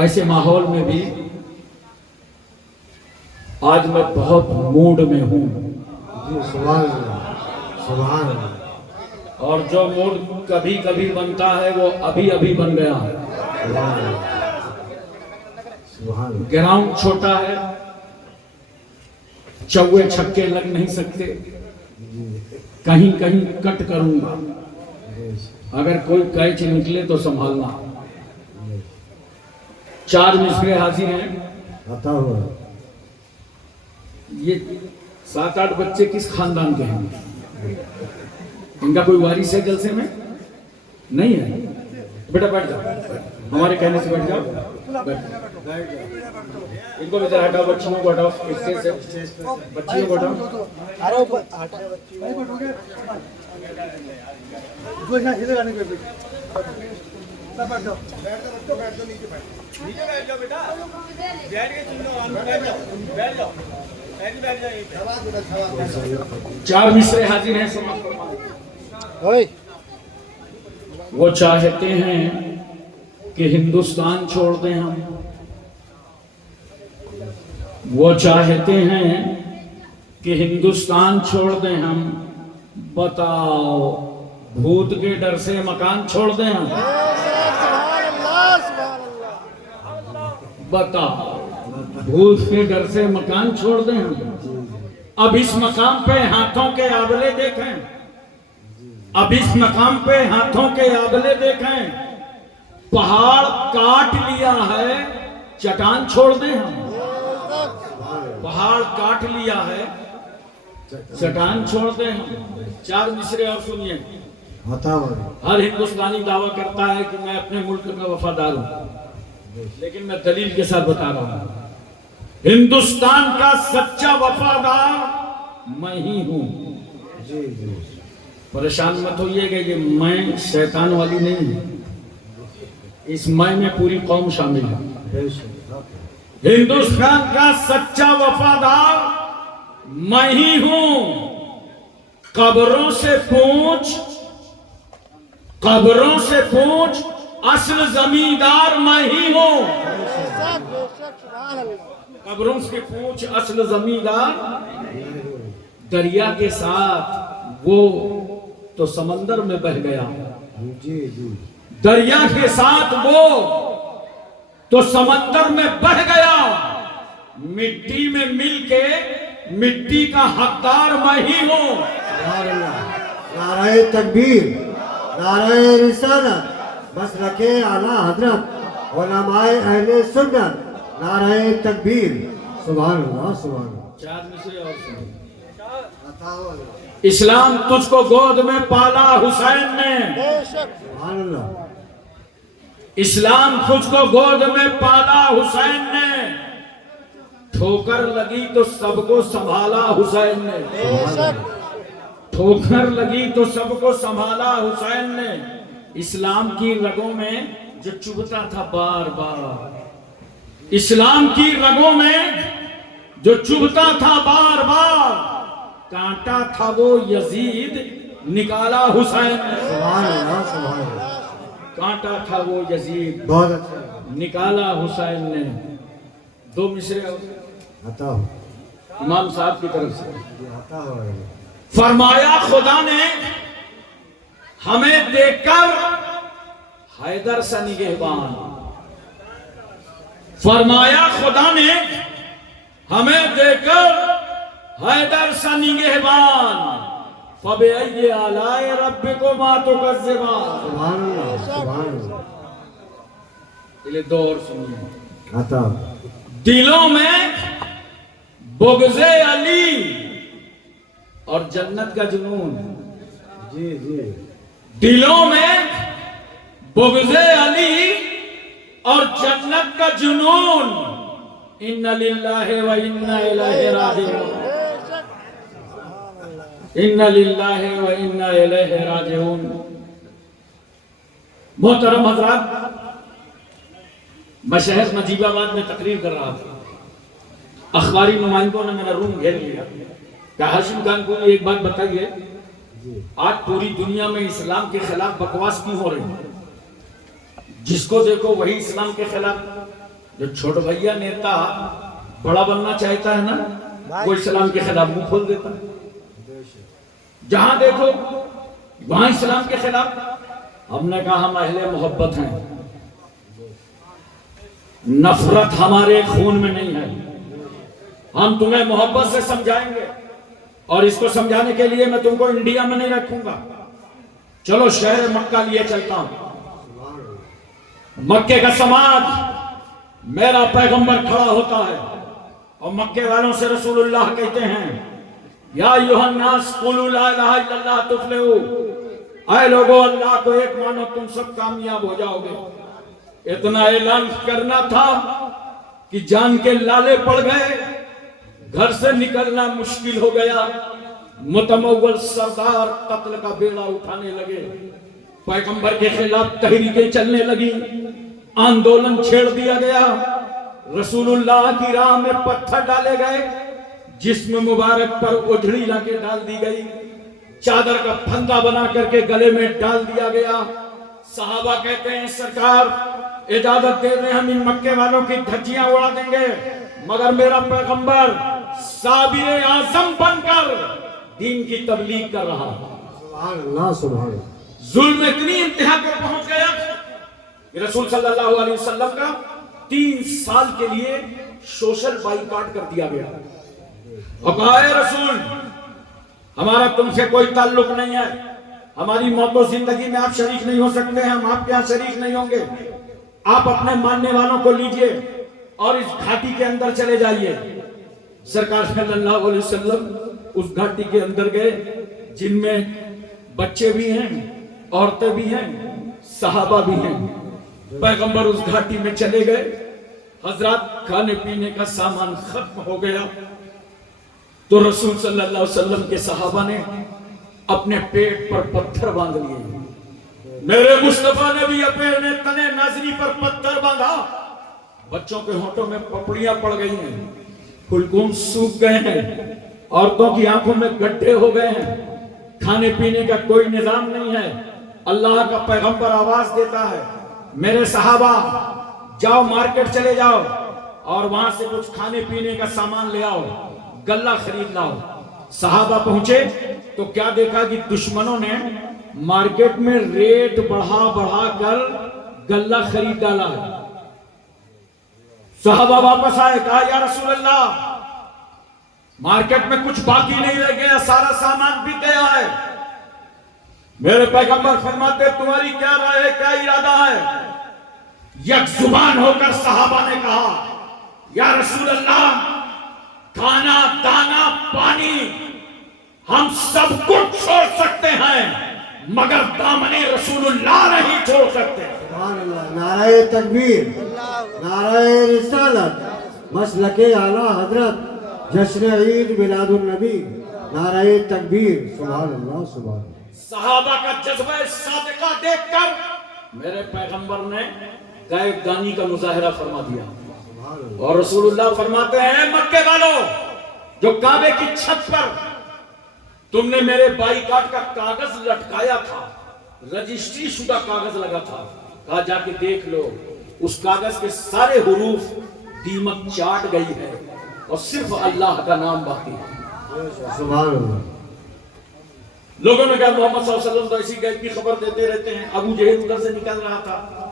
ایسے ماحول میں بھی آج میں بہت موڈ میں ہوں. جی سبحان اللہ سبحان اللہ اور جو موڈ کبھی کبھی بنتا ہے وہ ابھی ابھی بن گیا ہے. سبحان اللہ سبحان اللہ. گراؤنڈ چھوٹا ہے, چوے چھکے لگ نہیں سکتے, کہیں کہیں کٹ کروں گا, اگر کوئی کیچ نکلے تو سنبھالنا. 4 مصرے حاضر ہیں. عطا ہوا. یہ 7-8 بچے کس خاندان کے ہیں؟ ان کا کوئی وارث ہے جلسے میں؟ نہیں ہے. بیٹا بیٹھ جاؤ, ہمارے کہنے سے بیٹھ جاؤ. ان کو بھی ذرا ہٹاؤ, بچیوں کو ہٹاؤ, بچیوں کو ہٹاؤ. چار مصرے حاضر ہیں, سماعت فرمائیں. وہ چاہتے ہیں کہ ہندوستان چھوڑ دیں ہم, وہ چاہتے ہیں کہ ہندوستان چھوڑ دیں ہم. بتاؤ بھوت کے ڈر سے مکان چھوڑ دیں ہم؟ بتاؤ بھوت کے ڈر سے مکان چھوڑ دیں ہم؟ اب اس مقام پہ ہاتھوں کے آبلے دیکھیں, اب اس مقام پہ ہاتھوں کے آبلے دیکھیں. پہاڑ کاٹ لیا ہے, چٹان چھوڑ دیں ہم؟ پہاڑ کاٹ لیا ہے, چٹان چھوڑ دیں ہم؟ 4 مصرے اور سنیے. عطا ہوا. ہر ہندوستانی دعویٰ کرتا ہے کہ میں اپنے ملک کا وفادار ہوں, لیکن میں دلیل کے ساتھ بتا رہا ہوں, ہندوستان کا سچا وفادار میں ہی ہوں. جی جی پریشان مت ہوئیے کہ یہ میں شیطان والی نہیں ہوں, اس میں پوری قوم شامل ہے. بے شک. ہندوستان کا سچا وفادار میں ہی ہوں. قبروں سے پوچھ, قبروں سے پوچھ, اصل زمیندار میں ہی ہوں. قبروں سے پوچھ, اصل زمیندار. دریا کے ساتھ وہ تو سمندر میں بہ گیا, جی جی دریا کے ساتھ وہ تو سمندر میں بہ گیا. مٹی میں مل کے مٹی کا حقدار میں ہی ہوں. سبحان اللہ. نعرہ تکبیر, نعرہ رسالت, بس رکھے اعلیٰ حضرت علماء اہل سنت, نعرہ تکبیر. سبحان اللہ سبحان اللہ. 4 مصرے اور سنو. عطا ہوا. اسلام تجھ کو گود میں پالا حسین نے, سبحان اللہ. اسلام تجھ کو گود میں پالا حسین نے. ٹھوکر لگی تو سب کو سنبھالا حسین نے, ٹھوکر لگی تو سب کو سنبھالا حسین نے. اسلام کی رگوں میں جو چبھتا تھا بار بار, اسلام کی رگوں میں جو چبھتا تھا بار بار, کانٹا تھا وہ یزید نکالا حسین نے. سبحان اللہ سبحان اللہ. کانٹا تھا وہ یزید بہت اچھا. نکالا حسین نے. 2 مصرے اور عطا ہوا. امام صاحب کی طرف سے عطا ہوا. فرمایا خدا نے ہمیں دیکھ کر حیدر سے نگہبان, فرمایا خدا نے ہمیں دیکھ کر حیدر سے نگہبان. فَبِأَيِّ آلَاءِ رَبِّكُمَا تُكَذِّبَانِ. سبحان اللہ سبحان اللہ. پہلے 2 اور سنیے. عطا. دلوں میں بغض علی اور جنت کا جنون, جی جی دلوں میں بغض علی اور جنت کا جنون. ان للہ و انا الیہ راجعون, ان للہ و انا الیہ راجعون. محترم حضرات, میں شہر نجیب آباد میں تقریر کر رہا تھا. اخباری نمائندوں نے میرا روم گھیر لیا کہ ہاشم خان کو ایک بات بتائیے, آج پوری دنیا میں اسلام کے خلاف بکواس کیوں ہو رہی ہے؟ جس کو دیکھو وہی اسلام کے خلاف. جو چھوٹا بھیا نیتا بڑا بننا چاہتا ہے نا وہ اسلام کے خلاف منہ کھول دیتا ہے. جہاں دیکھو وہاں اسلام کے خلاف. ہم نے کہا ہم اہل محبت ہیں, نفرت ہمارے خون میں نہیں ہے. ہم تمہیں محبت سے سمجھائیں گے, اور اس کو سمجھانے کے لیے میں تم کو انڈیا میں نہیں رکھوں گا. چلو شہر مکہ لیے چلتا ہوں. مکے کا سماج, میرا پیغمبر کھڑا ہوتا ہے اور مکے والوں سے رسول اللہ کہتے ہیں یا ایھا الناس قولوا لا الہ الا اللہ تفلحوا, اے لوگو اللہ کو ایک مانو تم سب کامیاب ہو جاؤ گے. اتنا اعلان کرنا تھا کہ جان کے لالے پڑ گئے, گھر سے نکلنا مشکل ہو گیا. متمول سردار قتل کا بیڑا اٹھانے لگے, پیغمبر کے خلاف تحریکیں چلنے لگی, آندولن چھیڑ دیا گیا. رسول اللہ کی راہ میں پتھر ڈالے گئے, جسم مبارک پر اجڑی لا کے ڈال دی گئی, چادر کا پھندا بنا کر کے گلے میں ڈال دیا گیا. صحابہ کہتے ہیں سرکار اجازت دے دیں ہم ان مکے والوں کی دھجیاں اڑا دیں گے, مگر میرا پیغمبر صابر اعظم بن کر دین کی تبلیغ کر رہا. سبحان اللہ سبحان اللہ. ظلم اتنی انتہا پر پہنچ گیا کہ رسول صلی اللہ علیہ وسلم کا 3 سال کے لیے سوشل بائیکاٹ کر دیا گیا. اور کہا اے رسول ہمارا تم سے کوئی تعلق نہیں ہے, ہماری موت و زندگی میں آپ شریک نہیں ہو سکتے ہیں, ہم آپ کے یہاں شریک نہیں ہوں گے. آپ اپنے ماننے والوں کو لیجئے اور اس گھاٹی کے اندر چلے جائیے. سرکار صلی اللہ علیہ وسلم اس گھاٹی کے اندر گئے جن میں بچے بھی ہیں, عورتیں بھی ہیں, صحابہ بھی ہیں. پیغمبر اس گھاٹی میں چلے گئے. حضرات کھانے پینے کا سامان ختم ہو گیا تو رسول صلی اللہ علیہ وسلم کے صحابہ نے اپنے پیٹ پر پتھر باندھ لیے. میرے مصطفیٰ نے بھی اپنے تنے ناظری پر پتھر باندھا. بچوں کے ہونٹوں میں پپڑیاں پڑ گئی ہیں, حلقوم سوکھ گئے ہیں, عورتوں کی آنکھوں میں گڈھے ہو گئے ہیں, کھانے پینے کا کوئی نظام نہیں ہے. اللہ کا پیغمبر آواز دیتا ہے میرے صحابہ جاؤ مارکیٹ چلے جاؤ اور وہاں سے کچھ کھانے پینے کا سامان لے آؤ, غلہ خرید لاؤ. صحابہ پہنچے تو کیا دیکھا کہ دشمنوں نے مارکیٹ میں ریٹ بڑھا بڑھا کر غلہ خرید ڈالا ہے. صحابہ واپس آئے, کہا یا رسول اللہ مارکیٹ میں کچھ باقی نہیں رہ گیا, سارا سامان بک گیا ہے. میرے پیغمبر فرماتے تمہاری کیا رائے ہے, کیا ارادہ ہے؟ یک زبان ہو کر صحابہ نے کہا یا رسول اللہ کھانا دانا پانی ہم سب کچھ چھوڑ سکتے ہیں مگر دامن رسول اللہ نہیں چھوڑ سکتے. سبحان اللہ. نعرہ تکبیر, نعرہ رسالت, مسلک اعلی حضرت, جشن عید میلاد النبی, نعرہ تکبیر. سبحان اللہ سبحان اللہ. صحابہ کا جذبہ صادقہ دیکھ کر میرے پیغمبر نے غیب دانی کا مظاہرہ فرما دیا. اور رسول اللہ فرماتے ہیں مکے والوں جو کعبے کی چھت پر تم نے میرے بائیکاٹ کا کاغذ لٹکایا تھا, رجسٹری شدہ کاغذ لگا تھا, کہا جا کے دیکھ لو اس کاغذ کے سارے حروف دیمک چاٹ گئی ہے اور صرف اللہ کا نام باقی ہے. سبحان اللہ. لوگوں نے کہا محمد صلی اللہ علیہ وسلم تو ایسی غیب کی خبر دیتے رہتے ہیں. ابو جہل ادھر سے نکل رہا تھا,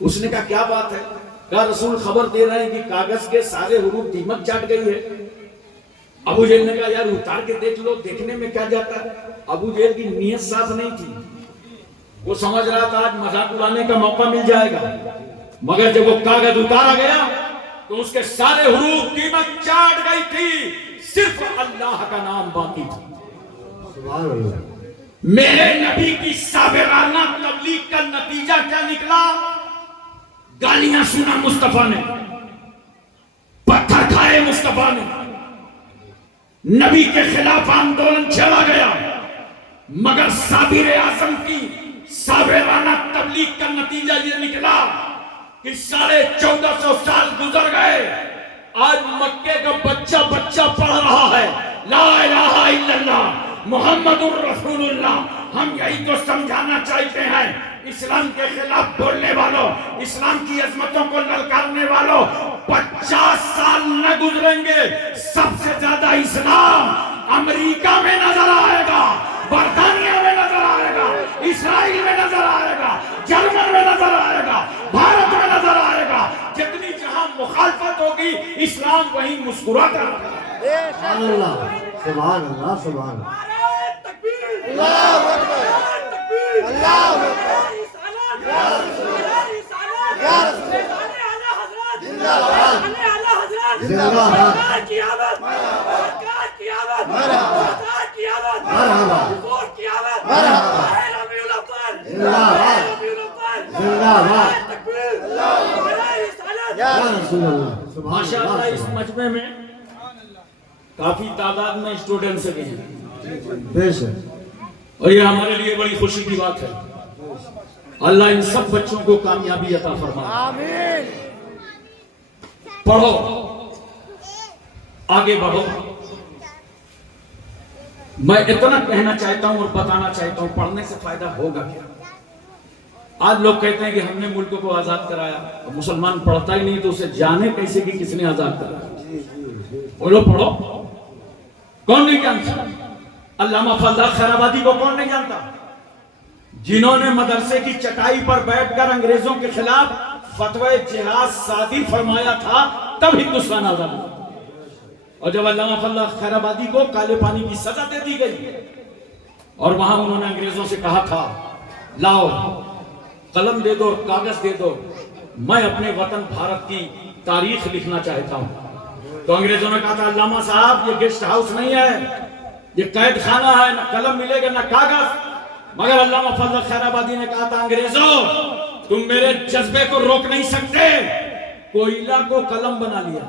اس نے کہا کیا بات ہے؟ کہا رسول خبر دے رہے ہیں کہ کاغذ کے سارے حروف دیمک چاٹ گئی ہے. ابو جہل نے کہا یار اتار کے دیکھ لو, دیکھنے میں کیا جاتا ہے. ابو جہل کی نیت صاف نہیں تھی, وہ سمجھ رہا تھا آج مذاق اڑانے کا موقع مل جائے گا, مگر جب وہ کاغذ اتارا گیا تو اس کے سارے حروف دیمک چاٹ گئی تھی, صرف اللہ کا نام باقی تھا. سبحان اللہ. میرے نبی کی صابرانہ تبلیغ کا نتیجہ کیا نکلا؟ گالیاں سنا مصطفیٰ نے, پتھر کھائے مصطفیٰ نے, نبی کے خلاف آندولن چھیڑا گیا, مگر صابر اعظم کی صابرانہ تبلیغ کا نتیجہ یہ نکلا کہ 1450 سال گزر گئے, آج مکے کا بچہ پڑھ رہا ہے لا الہ الا اللہ محمد الرسول اللہ ہم یہی تو سمجھانا چاہتے ہیں، اسلام کے خلاف بولنے والوں، اسلام کی عظمتوں کو للکارنے والوں، 50 سال نہ گزریں گے، سب سے زیادہ اسلام امریکہ میں نظر آئے گا، برطانیہ میں نظر آئے گا، اسرائیل میں نظر آئے گا، جرمن میں نظر آئے گا، بھارت میں نظر آئے گا۔ جتنی جہاں مخالفت ہوگی اسلام وہیں مسکراتا رہے گا۔ سبحان اللہ، سبحان اللہ، سبحان اللہ۔ اللہ اکبر، اللہ اکبر، یا رسول اللہ، زندہ باد، زندہ باد، مرحبا، مرحبا، مرحبا، زندہ باد، زندہ باد، یا یا رسول اللہ، سبحان ماشاءاللہ اللہ، اس مجمع میں کافی تعداد میں اسٹوڈنٹ سے گئے ہیں، بے شک، اور یہ ہمارے لیے بڑی خوشی کی بات ہے۔ اللہ ان سب بچوں کو کامیابی عطا فرمائے۔ آمین۔ پڑھو، آگے بڑھو۔ میں اتنا کہنا چاہتا ہوں اور بتانا چاہتا ہوں، پڑھنے سے فائدہ ہوگا کیا؟ آج لوگ کہتے ہیں کہ ہم نے ملک کو آزاد کرایا، مسلمان پڑھتا ہی نہیں تو اسے جانے کیسے کہ کس نے آزاد کرایا؟ بولو پڑھو۔ کون نہیں جانتا؟ علامہ فضل خیر آبادی کو کون نہیں جانتا؟ جنہوں نے مدرسے کی چٹائی پر بیٹھ کر انگریزوں کے خلاف فتوی جہاد صادر فرمایا تھا، تب ہندوستان آزاد ہوا۔ اور جب علامہ فضل خیر آبادی کو کالے پانی کی سزا دے دی گئی اور وہاں انہوں نے انگریزوں سے کہا تھا لاؤ قلم دے دو، کاغذ دے دو، میں اپنے وطن بھارت کی تاریخ لکھنا چاہتا ہوں، تو انگریزوں نے کہا تھا علامہ صاحب یہ گیسٹ ہاؤس نہیں ہے، یہ قید خانہ ہے، نہ قلم ملے گا نہ کاغذ۔ مگر علامہ فضل خیر آبادی نے کہا تھا انگریزوں تم میرے جذبے کو روک نہیں سکتے، کوئلہ کو قلم بنا لیا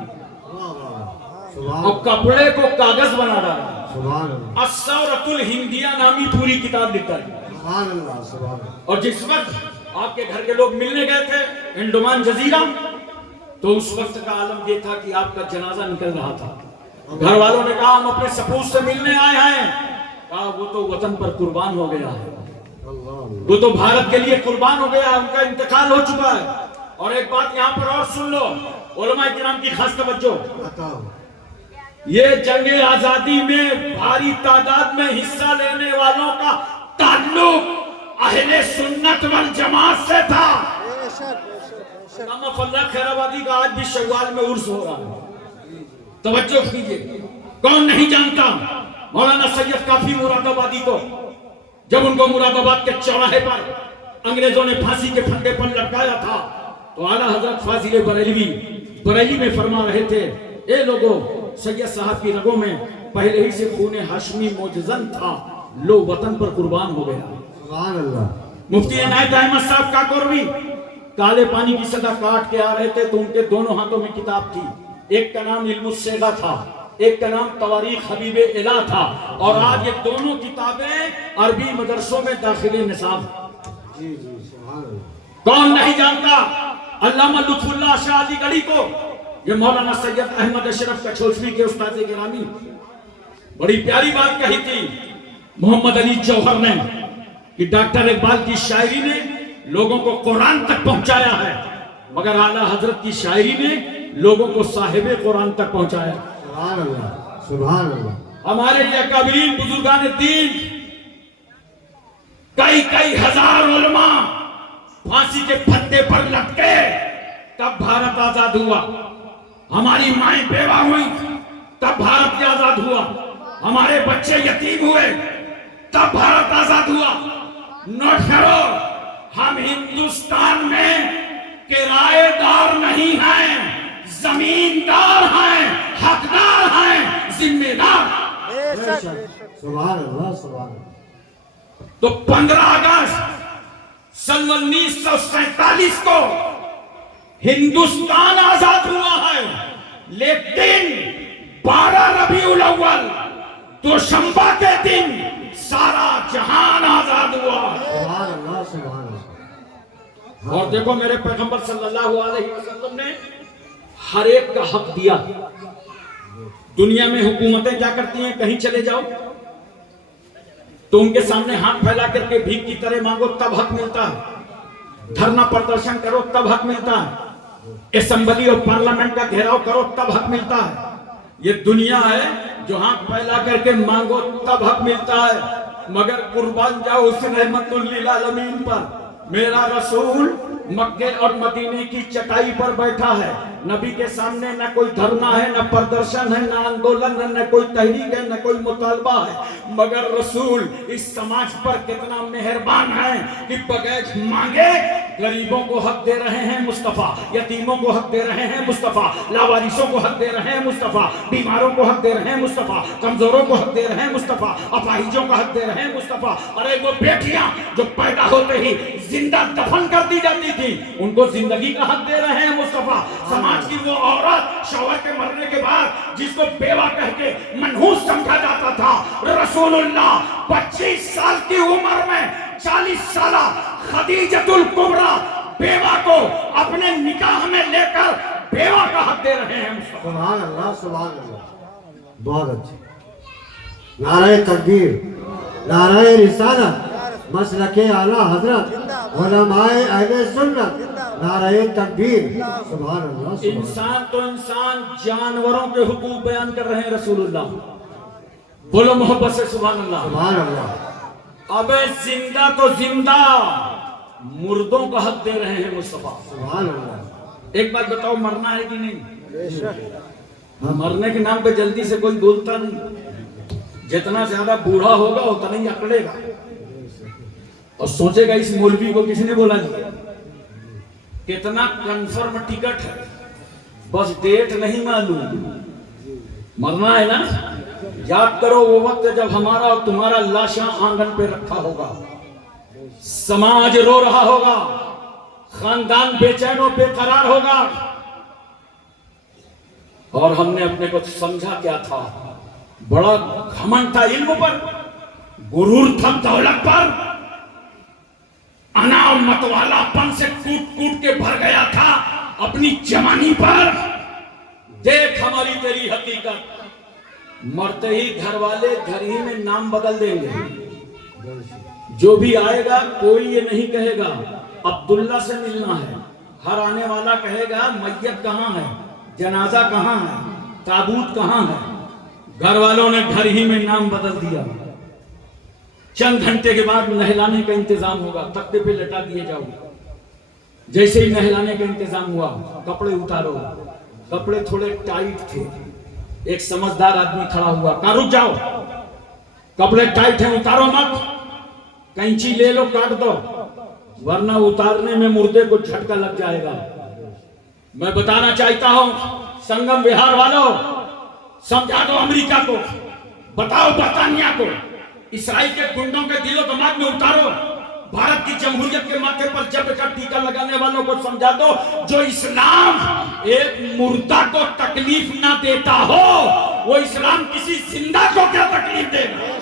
اور کپڑے کو کاغذ بنا ڈالا، سبحان اللہ، الثورۃ الہندیہ نامی پوری کتاب لکھا ہے۔ سبحان اللہ، سبحان اللہ، اور جس وقت آپ کے گھر کے لوگ ملنے گئے تھے انڈمان جزیرہ، تو اس وقت کا عالم یہ تھا کہ آپ کا جنازہ نکل رہا تھا۔ گھر والوں نے کہا ہم اپنے سپوت سے ملنے آئے ہیں، کہا وہ تو وطن پر قربان ہو گیا ہے، اللہ، وہ تو بھارت کے لیے قربان ہو گیا، ان کا انتقال ہو چکا ہے۔ اور ایک بات یہاں پر اور سن لو، علماء کرام کی خاص توجہ، بتاؤ، یہ جنگ آزادی میں بھاری تعداد میں حصہ لینے والوں کا تعلق اہل سنت والجماعت سے تھا۔ بے شک، بے شک، بے شک۔ علامہ فضل خیر آبادی کا آج بھی شوال میں عرس ہو رہا ہے، توجہ کیجئے۔ کون نہیں جانتا مولانا سید کافی مراد آبادی کو؟ جب ان کو مراد آباد کے چوراہے پر انگریزوں نے پھانسی کے پھندے پر لٹکایا تھا تو اعلیٰ حضرت فاضل بریلی میں فرما رہے تھے اے لوگوں، سید صاحب کی رگوں میں پہلے ہی سے خون ہاشمی موجزن تھا، لو وطن پر قربان ہو گیا۔ سبحان اللہ، مفتی عنایت احمد صاحب کاکوروی کالے پانی کی سزا کاٹ کے آ رہے تھے تو ان کے دونوں ہاتھوں میں کتاب تھی، ایک کا نام علم الصیغہ تھا، ایک کا نام تواریخ حبیب الہ تھا، اور آج یہ دونوں کتابیں عربی مدرسوں میں داخل نصاب۔ جی جی، سبحان اللہ، کون نہیں جانتا علامہ لطف اللہ شاہ علی گڑھی کو؟ یہ مولانا سید احمد اشرف کچھوچوی کے استاد گرامی بڑی پیاری بات کہی تھی محمد علی جوہر نے کہ ڈاکٹر اقبال کی شاعری نے لوگوں کو قرآن تک پہنچایا ہے، مگر اعلیٰ حضرت کی شاعری نے لوگوں کو صاحب قرآن تک پہنچایا۔ سبحان اللہ، سبحان اللہ، ہمارے یہ اکابرین بزرگان دین کئی ہزار علماء پھانسی کے پھندے پر لٹکے تب بھارت آزاد ہوا، ہماری مائیں بیوہ ہوئی تب بھارت آزاد ہوا، ہمارے بچے یتیم ہوئے تب بھارت آزاد ہوا۔ نوٹ کرو، ہم ہندوستان میں کرائے دار نہیں ہیں، زمیندار ہیں، حقدار ہیں، ذمہ دار۔ بے بے شک، شک، بے شک۔ سبحان اللہ، سبحان اللہ، تو 15 اگست سن 1947 کو ہندوستان آزاد ہوا ہے، لیکن 12 ربیع الاول دوشنبہ کے دن سارا جہان آزاد ہوا۔ سبحان اللہ، سبحان اللہ، اور دیکھو میرے پیغمبر صلی اللہ علیہ وسلم نے ہر ایک کا حق دیا۔ دنیا میں حکومتیں کیا کرتی ہیں؟ کہیں چلے جاؤ تو ان کے سامنے ہاتھ پھیلا کر کے بھیک کی طرح مانگو تب حق ملتا ہے، دھرنا پردرشن کرو تب حق ملتا ہے، اسمبلی اور پارلیمنٹ کا گھیراؤ کرو تب حق ملتا ہے۔ یہ دنیا ہے جو ہاتھ پھیلا کر کے مانگو تب حق ملتا ہے، مگر قربان جاؤ اس رحمت للعالمین پر۔ میرا رسول مکے اور مدینے کی چٹائی پر بیٹھا ہے، نبی کے سامنے نہ کوئی دھرنا ہے، نہ پردرشن ہے، نہ آندولن ہے، نہ کوئی تحریک ہے، نہ کوئی مطالبہ ہے، مگر رسول اس سماج پر کتنا مہربان ہے کہ بغیر مانگے غریبوں کو حق دے رہے ہیں مصطفیٰ، یتیموں کو حق دے رہے ہیں مصطفیٰ، لاوارثوں کو حق دے رہے ہیں مصطفیٰ، بیماروں کو حق دے رہے ہیں مصطفیٰ، کمزوروں کو حق دے رہے ہیں مصطفیٰ، اپاہجوں کو حق دے رہے ہیں مصطفیٰ۔ ارے وہ بیٹیاں جو پیدا ہوتے ہی زندہ دفن کر دی جاتی تھی، ان کو زندگی کا حق دے رہے ہیں مصطفیٰ۔ سماج کی وہ عورت شوہر کے مرنے کے بعد جس کو بیوہ کہہ کے منحوس سمجھا جاتا تھا، رسول اللہ 25 سال کی عمر میں 40 سالہ خدیجۃ الکبریٰ بیوہ کو اپنے نکاح میں لے کر بیوہ کا حق دے رہے ہیں مصطفیٰ۔ سبحان اللہ، سبحان اللہ، بہت اچھے۔ نعرہ تکبیر، نعرہ رسالت، مسلک اعلیٰ حضرت، علماء اہل سنت، نعرہ تکبیر، سبحان اللہ، سبحان اللہ۔ انسان تو انسان، جانوروں کے حقوق بیان کر رہے ہیں رسول اللہ، بولو محبت سے سبحان اللہ۔ سبحان اللہ، ابے زندہ تو زندہ، مردوں کا حق دے رہے ہیں مصطفیٰ۔ سبحان اللہ۔ ایک بات بتاؤ، مرنا ہے کہ نہیں؟ مرنے کے نام پہ جلدی سے کوئی بولتا نہیں، جتنا زیادہ بوڑھا ہوگا اتنا ہی اکڑے گا اور سوچے گا اس مولوی کو کس نے بولا دیا، کتنا کنفرم ٹکٹ ہے، بس ڈیٹ نہیں معلوم۔ مرنا ہے نا، یاد کرو وہ وقت جب ہمارا اور تمہارا لاشاں آنگن پہ رکھا ہوگا، سماج رو رہا ہوگا، خاندان بے چین و بے قرار ہوگا، اور ہم نے اپنے کو سمجھا کیا تھا، بڑا گھمنڈ تھا علم پر، غرور تھا دولت پر، انا اور متوالا پن سے کوٹ کوٹ کے بھر گیا تھا اپنی جوانی پر۔ دیکھ ہماری تیری حقیقت، مرتے ہی گھر والے گھر ہی میں نام بدل دیں گے، جو بھی آئے گا کوئی یہ نہیں کہے گا عبداللہ سے ملنا ہے، ہر آنے والا کہے گا میت کہاں ہے، جنازہ کہاں ہے، تابوت کہاں ہے۔ گھر والوں نے گھر ہی میں نام بدل دیا۔ چند گھنٹے کے بعد نہلانے کا انتظام ہوگا، تختے پہ لٹا دیے جاؤ۔ جیسے ہی نہلانے کا انتظام ہوا، کپڑے اتارو، کپڑے تھوڑے ٹائٹ تھے، ایک سمجھدار آدمی کھڑا ہوا، کہا رک جاؤ، کپڑے ٹائٹ ہیں اتارو مت، کینچی لے لو کاٹ دو، ورنہ اتارنے میں مردے کو جھٹکا لگ جائے گا۔ میں بتانا چاہتا ہوں سنگم وہار والوں، سمجھا دو امریکہ کو، بتاؤ برطانیہ کو، اسرائیل کے گنڈوں کے دل و دماغ میں اتارو، بھارت کی جمہوریت کے ماتھے پر جب کا ٹیکا لگانے والوں کو سمجھا دو، جو اسلام ایک مردہ کو تکلیف نہ دیتا ہو، وہ اسلام کسی زندہ کو کیا تکلیف دے گا؟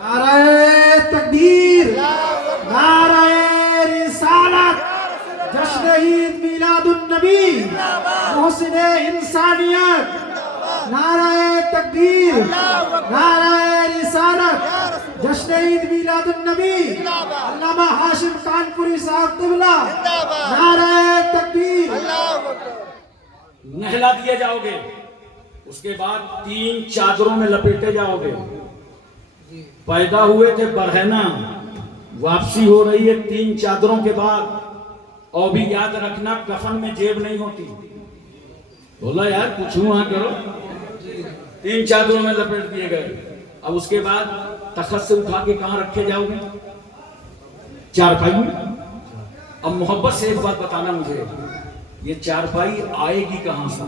نعرہ تکبیر، نعرہ رسالت، جشن عید میلاد النبی، محسن انسانیت، نعرہ تکبیر، نعرہ رسالت، جشن عید میلاد النبی، علامہ ہاشم کانپوری صاحب قبلہ، نعرہ تکبیر۔ نہلا دیے جاؤ گے، اس کے بعد 3 چادروں میں لپیٹے جاؤ گے۔ پیدا ہوئے تھے برہنہ، واپسی ہو رہی ہے 3 چادروں کے بعد، اور بھی یاد رکھنا کفن میں جیب نہیں ہوتی۔ بولا یار پوچھوں ہاں کرو، 3 چادروں میں لپیٹ دیے گئے۔ اب اس کے بعد تخت سے اٹھا کے کہاں رکھے جاؤ گے؟ چارپائی میں۔ اب محبت سے ایک بات بتانا مجھے، یہ چارپائی آئے گی کہاں سے؟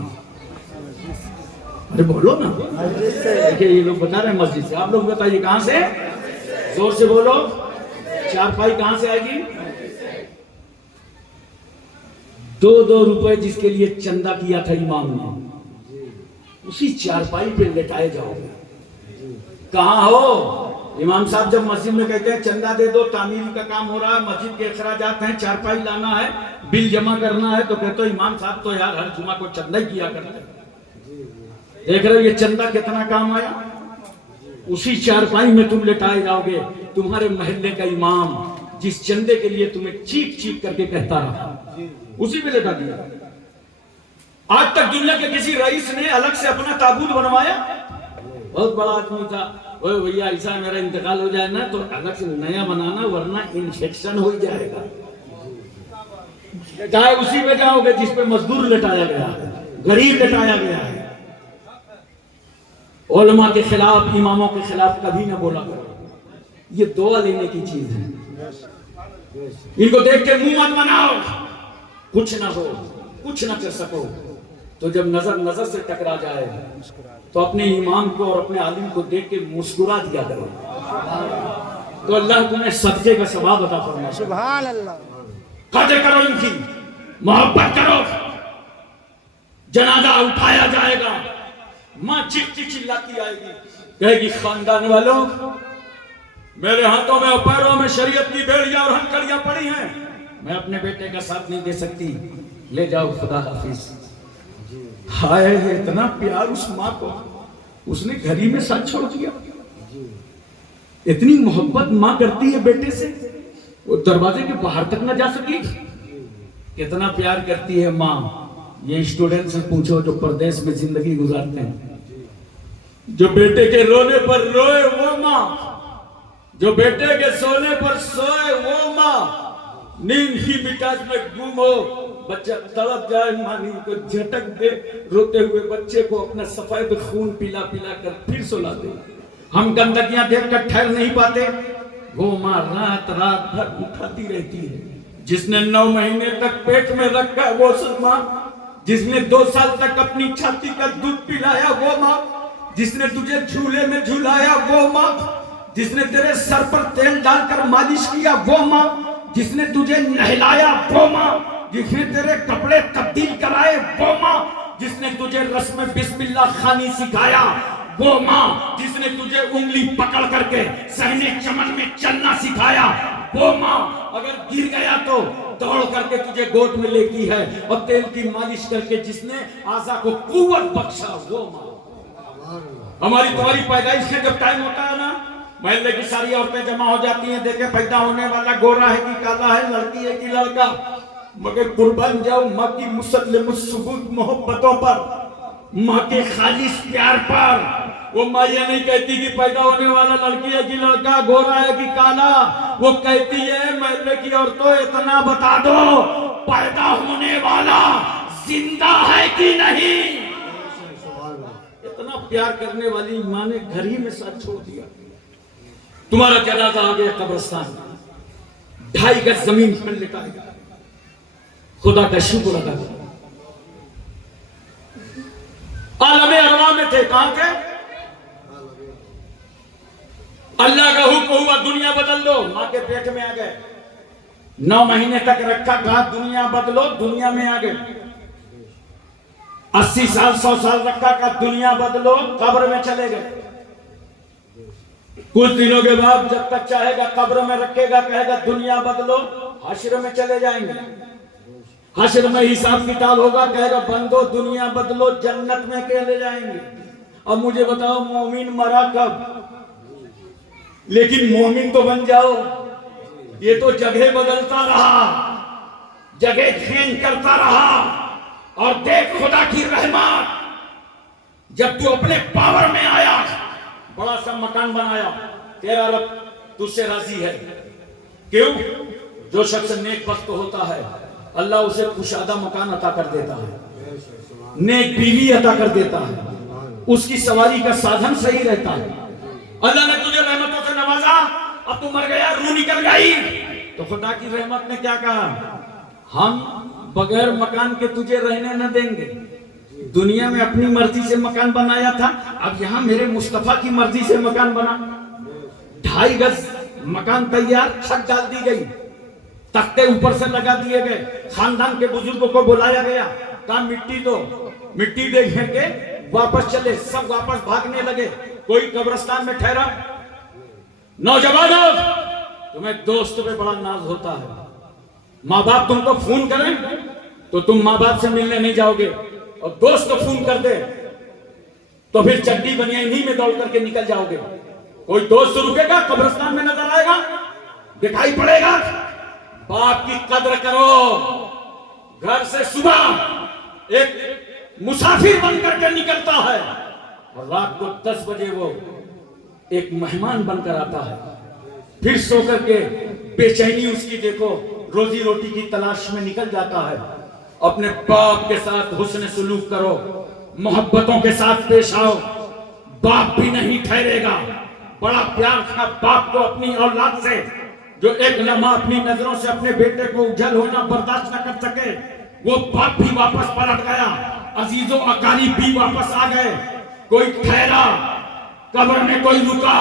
ارے بولو نا، دیکھیں یہ لوگ بتا رہے ہیں مسجد سے، آپ لوگ بتائیے کہاں سے؟ زور سے بولو، چارپائی کہاں سے آئے گی؟ 2 روپے جس کے لیے چندہ کیا تھا امام نے، اسی چارپائی پہ لٹائے جاؤ گے۔ کہاں ہو؟ امام صاحب جب مسجد میں کہتے ہیں چندہ دے دو، تعمیر کا کام ہو رہا ہے، مسجد کے اخراجات ہیں، چارپائی لانا ہے، بل جمع کرنا ہے، تو کہتے ہو امام صاحب تو یار ہر جمعہ کو چندہ ہی کیا کرتے ہیں۔ دیکھ رہے ہو یہ چندہ کتنا کام آیا؟ اسی چارپائی میں تم لٹائے جاؤ گے. تمہارے محلے کا امام جس چندے کے لیے تمہیں چیخ چیخ کر کے کہتا رہا اسی پہ لٹا دیا. آج تک دنیا کے کسی رئیس نے الگ سے اپنا تابوت بنوایا؟ بہت بڑا آدمی تھا، اوے بھیا ایسا میرا انتقال ہو جائے نا تو الگ سے نیا بنانا ورنہ انفیکشن ہو جائے گا. لٹائے اسی پہ جاؤ گے جس پہ مزدور لٹایا گیا ہے، غریب لٹایا گیا ہے. علماء کے خلاف، اماموں کے خلاف کبھی نہ بولا کرو. یہ دعا لینے کی چیز ہے. ان کو دیکھ کے منہ مت بناؤ. کچھ نہ ہو، کچھ نہ کر سکو تو جب نظر سے ٹکرا جائے تو اپنے امام کو اور اپنے عالم کو دیکھ کے مسکرا دیا کرو تو اللہ تمہیں صدقے کا ثواب عطا فرمائے. سبحان اللہ. قدر کرو ان کی، محبت کرو. جنازہ اٹھایا جائے گا، ماں چیختی چلاتی آئے گی، کہے گی خاندان والوں میرے ہاتھوں میں اور پیروں میں شریعت کی بیڑیاں اور ہنکڑیاں پڑی ہیں، میں اپنے بیٹے کا ساتھ نہیں دے سکتی، لے جاؤ خدا حافظ. ہائے اتنا پیار اس ماں کو، اس نے گھر ہی میں ساتھ چھوڑ دیا. اتنی محبت ماں کرتی ہے بیٹے سے، وہ دروازے کے باہر تک نہ جا سکی. کتنا پیار کرتی ہے ماں. یہ اسٹوڈنٹ سے پوچھو جو پردیس میں زندگی گزارتے ہیں، جو بیٹے کے رونے پر روئے وہ ماں، جو بیٹے کے سونے پر سوئے وہ ماں. نیند ہی مٹاس میں گم ہو، بچہ تڑپ جائے، ماں نیند کو جھٹک دے، روتے ہوئے بچے کو اپنا سفید خون پلا پلا کر پھر سلا دے. ہم گندگیاں دیکھ کر ٹھہر نہیں پاتے، وہ ماں رات رات بھر اٹھاتی رہتی ہے. جس نے 9 مہینے تک پیٹ میں رکھا وہ ماں، جس نے 2 سال تک اپنی چھاتی کا دودھ پلایا وہ ماں، جس نے تجھے جھولے میں جھولایا وہ ماں، جس نے تیرے سر پر تیل ڈال کر مالش کیا وہ ماں، جس نے تجھے نہلایا وہ ماں، جس نے تیرے کپڑے تبدیل کرائے وہ ماں، جس نے تجھے رسم بسم اللہ خوانی سکھایا وہ ماں، جس نے تجھے انگلی پکڑ کر کے صحنے چمن میں چلنا سکھایا وہ ماں. اگر گر گیا تو دوڑ کر کے تجھے گود میں لیتی ہے اور تیل کی مالش کر کے جس نے اعضا کو قوت بخشا وہ ماں. ہماری تمہاری پیدائش کا جب ٹائم ہوتا ہے نا، محلے کی ساری عورتیں جمع ہو جاتی ہیں، دیکھیں پیدا ہونے والا گورا ہے کہ کالا ہے، لڑکی ہے کہ لڑکا. مگر قربان جاؤ ماں کی مسلم الثبوت محبتوں پر، ماں کے خالص پیار پر. وہ ماں یہ نہیں کہتی کہ پیدا ہونے والا لڑکی ہے کہ لڑکا، گورا ہے کہ کالا. وہ کہتی ہے محلے کی عورتوں اتنا بتا دو پیدا ہونے والا زندہ ہے کہ نہیں. اتنا پیار کرنے والی ماں نے گھر ہی میں ساتھ چھوڑ دیا. تمہارا جنازہ آ گیا قبرستان، 2.5 گز زمین پر لٹائے گا. خدا کا شکر ادا کرو. عالم ارواح میں تھے، کہاں تھے؟ اللہ کا حکم ہوا دنیا بدل دو، ماں کے پیٹ میں آ گئے. 9 مہینے تک رکھا، کہا دنیا بدلو، دنیا میں آ گئے. 80 سال 100 سال رکھا، کہا دنیا بدلو، قبر میں چلے گئے. کچھ دنوں کے بعد جب تک چاہے گا قبر میں رکھے گا، کہے گا دنیا بدلو، حشر میں چلے جائیں گے. حشر میں حساب کتاب ہوگا، کہے گا بندو دنیا بدلو، جنت میں چلے جائیں گے. اب مجھے بتاؤ مومن مرا کب؟ لیکن مومن تو بن جاؤ. یہ تو جگہ بدلتا رہا، جگہ چینج کرتا رہا. اور دیکھ خدا کی رحمت، جب تو اپنے پاور میں آیا، بڑا سا مکان بنایا، تیرا رب تجھ سے راضی ہے. کیوں؟ جو شخص نیک بخت ہوتا ہے اللہ اسے کشادہ مکان عطا کر دیتا ہے، نیک بیوی عطا کر دیتا ہے، اس کی سواری کا سادھن صحیح رہتا ہے. اللہ نے تجھے رحمتوں سے نوازا، اب تو مر گیا، روح نکل گئی، تو خدا کی رحمت نے کیا کہا؟ ہم بغیر مکان کے تجھے رہنے نہ دیں گے. دنیا میں اپنی مرضی سے مکان بنایا تھا، اب یہاں میرے مصطفیٰ کی مرضی سے مکان بنا. 2.5 گز مکان تیار، چھت ڈال دی گئی، تختے اوپر سے لگا دیے گئے. خاندان کے بزرگوں کو بلایا گیا، کہا مٹی دو. مٹی دے کے واپس چلے، سب واپس بھاگنے لگے. کوئی قبرستان میں ٹھہرا. نوجوانوں، تمہیں دوست پہ بڑا ناز ہوتا ہے. ماں باپ تم کو فون کریں تو تم ماں باپ سے ملنے نہیں جاؤ گے، اور دوست کو فون کر دے تو پھر چڈی بنیا انہی میں دوڑ کر کے نکل جاؤ گے. کوئی دوست رکے گا قبرستان میں نظر آئے گا دکھائی پڑے گا. باپ کی قدر کرو. گھر سے صبح ایک مسافر بن کر کے نکلتا ہے اور رات کو 10 بجے وہ ایک مہمان بن کر آتا ہے. پھر سو کر کے بے چینی اس کی دیکھو, روزی روٹی کی تلاش میں نکل جاتا ہے. اپنے باپ کے ساتھ حسن سلوک کرو, محبتوں کے ساتھ پیش آؤ. باپ بھی نہیں ٹھہرے گا. بڑا پیار تھا باپ کو اپنی اولاد سے, جو ایک لمحہ اپنی نظروں سے اپنے بیٹے کو اجل ہونا برداشت نہ کر سکے. وہ باپ بھی واپس پلٹ گیا, عزیز و اقارب بھی واپس آ گئے. کوئی ٹھہرا, قبر میں کوئی رکا.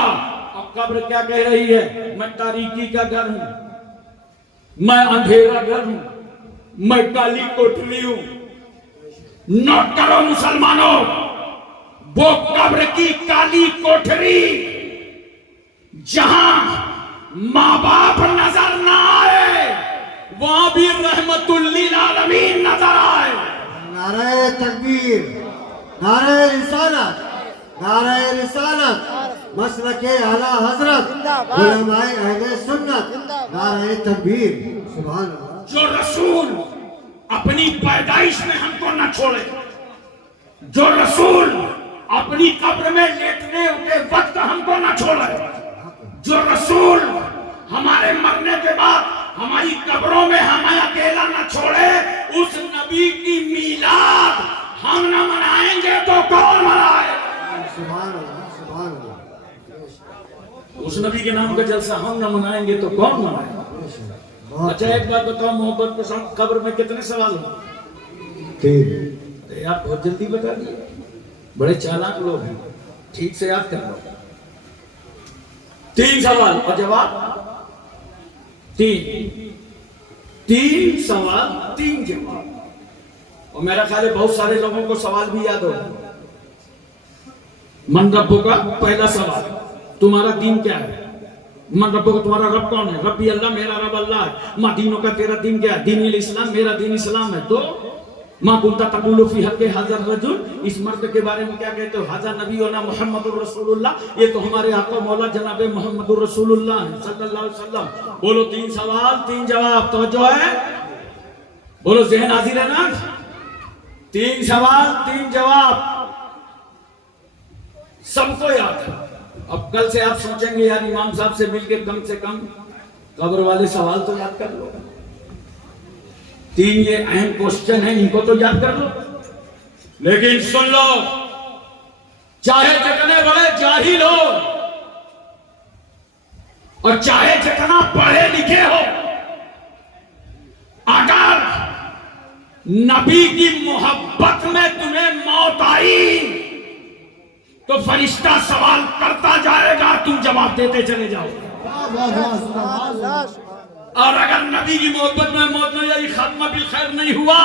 اب قبر کیا کہہ رہی ہے؟ میں تاریکی کا گھر ہوں, میں اندھیرا گھر ہوں, میں کالی کوٹھری ہوں. نوٹ کرو مسلمانوں, وہ قبر کی کالی کوٹھری جہاں ماں باپ نظر نہ آئے, وہاں بھی رحمت للعالمین نظر آئے. نعرہ تکبیر, نعرہ رسالت, نعرہ رسالت, مسلک اعلی حضرت, علماء اہل سنت, نعرہ تکبیر. سبحان اللہ. جو رسول اپنی پیدائش میں ہم کو نہ چھوڑے, جو رسول اپنی قبر میں لیٹنے کے وقت ہم کو نہ چھوڑے, جو رسول ہمارے مرنے کے بعد ہماری قبروں میں ہمیں اکیلا نہ چھوڑے, اس نبی کی میلاد ہم نہ منائیں گے تو کون منائے؟ سبحان اللہ, سبحان اللہ. اس نبی کے نام کا جلسہ ہم نہ منائیں گے تو کون منائے؟ اچھا ایک بات بتاؤ محبت کے ساتھ, قبر میں کتنے سوال ہوں؟ 3. آپ بہت جلدی بتا دیے, بڑے چالاک لوگ ہیں, ٹھیک سے یاد کر لو. 3 سوال اور جواب 3 سوال 3 جواب. اور میرا خیال ہے بہت سارے لوگوں کو سوال بھی یاد ہوگا. من ربوں کا پہلا سوال, تمہارا دین کیا ہے؟ من ربوں کا, تمہارا رب کون ہے؟ ربی اللہ, میرا رب اللہ ہے. ماں دینوں کا, تیرا دین کیا ہے؟ دین الاسلام, میرا دین اسلام ہے. تو ماں کنتا تقول فی حق حاضر رجل, اس مرد کے بارے میں کیا کہتے ہو؟ حاضر نبینا محمد الرسول اللہ, یہ تو ہمارے آقا مولا جناب محمد الرسول اللہ ہے صلی اللہ علیہ وسلم. بولو 3 سوال 3 جواب. توجہ ہے, بولو ذہن حاضر ہے نا؟ 3 سوال 3 جواب سب کو یاد ہے. اب کل سے آپ سوچیں گے یار امام صاحب سے مل کے کم سے کم قبر والے سوال تو یاد کر لو. 3 یہ اہم کوشچن ہیں, ان کو تو یاد کر لو. لیکن سن لو, چاہے جتنے بڑے جاہل ہو اور چاہے جتنا پڑھے لکھے ہو, اگر نبی کی محبت میں تمہیں موت آئی تو فرشتہ سوال کرتا جائے گا, تم جواب دیتے چلے جاؤ. اور اگر نبی کی محبت میں موت میں یہ ختمہ بالخیر نہیں ہوا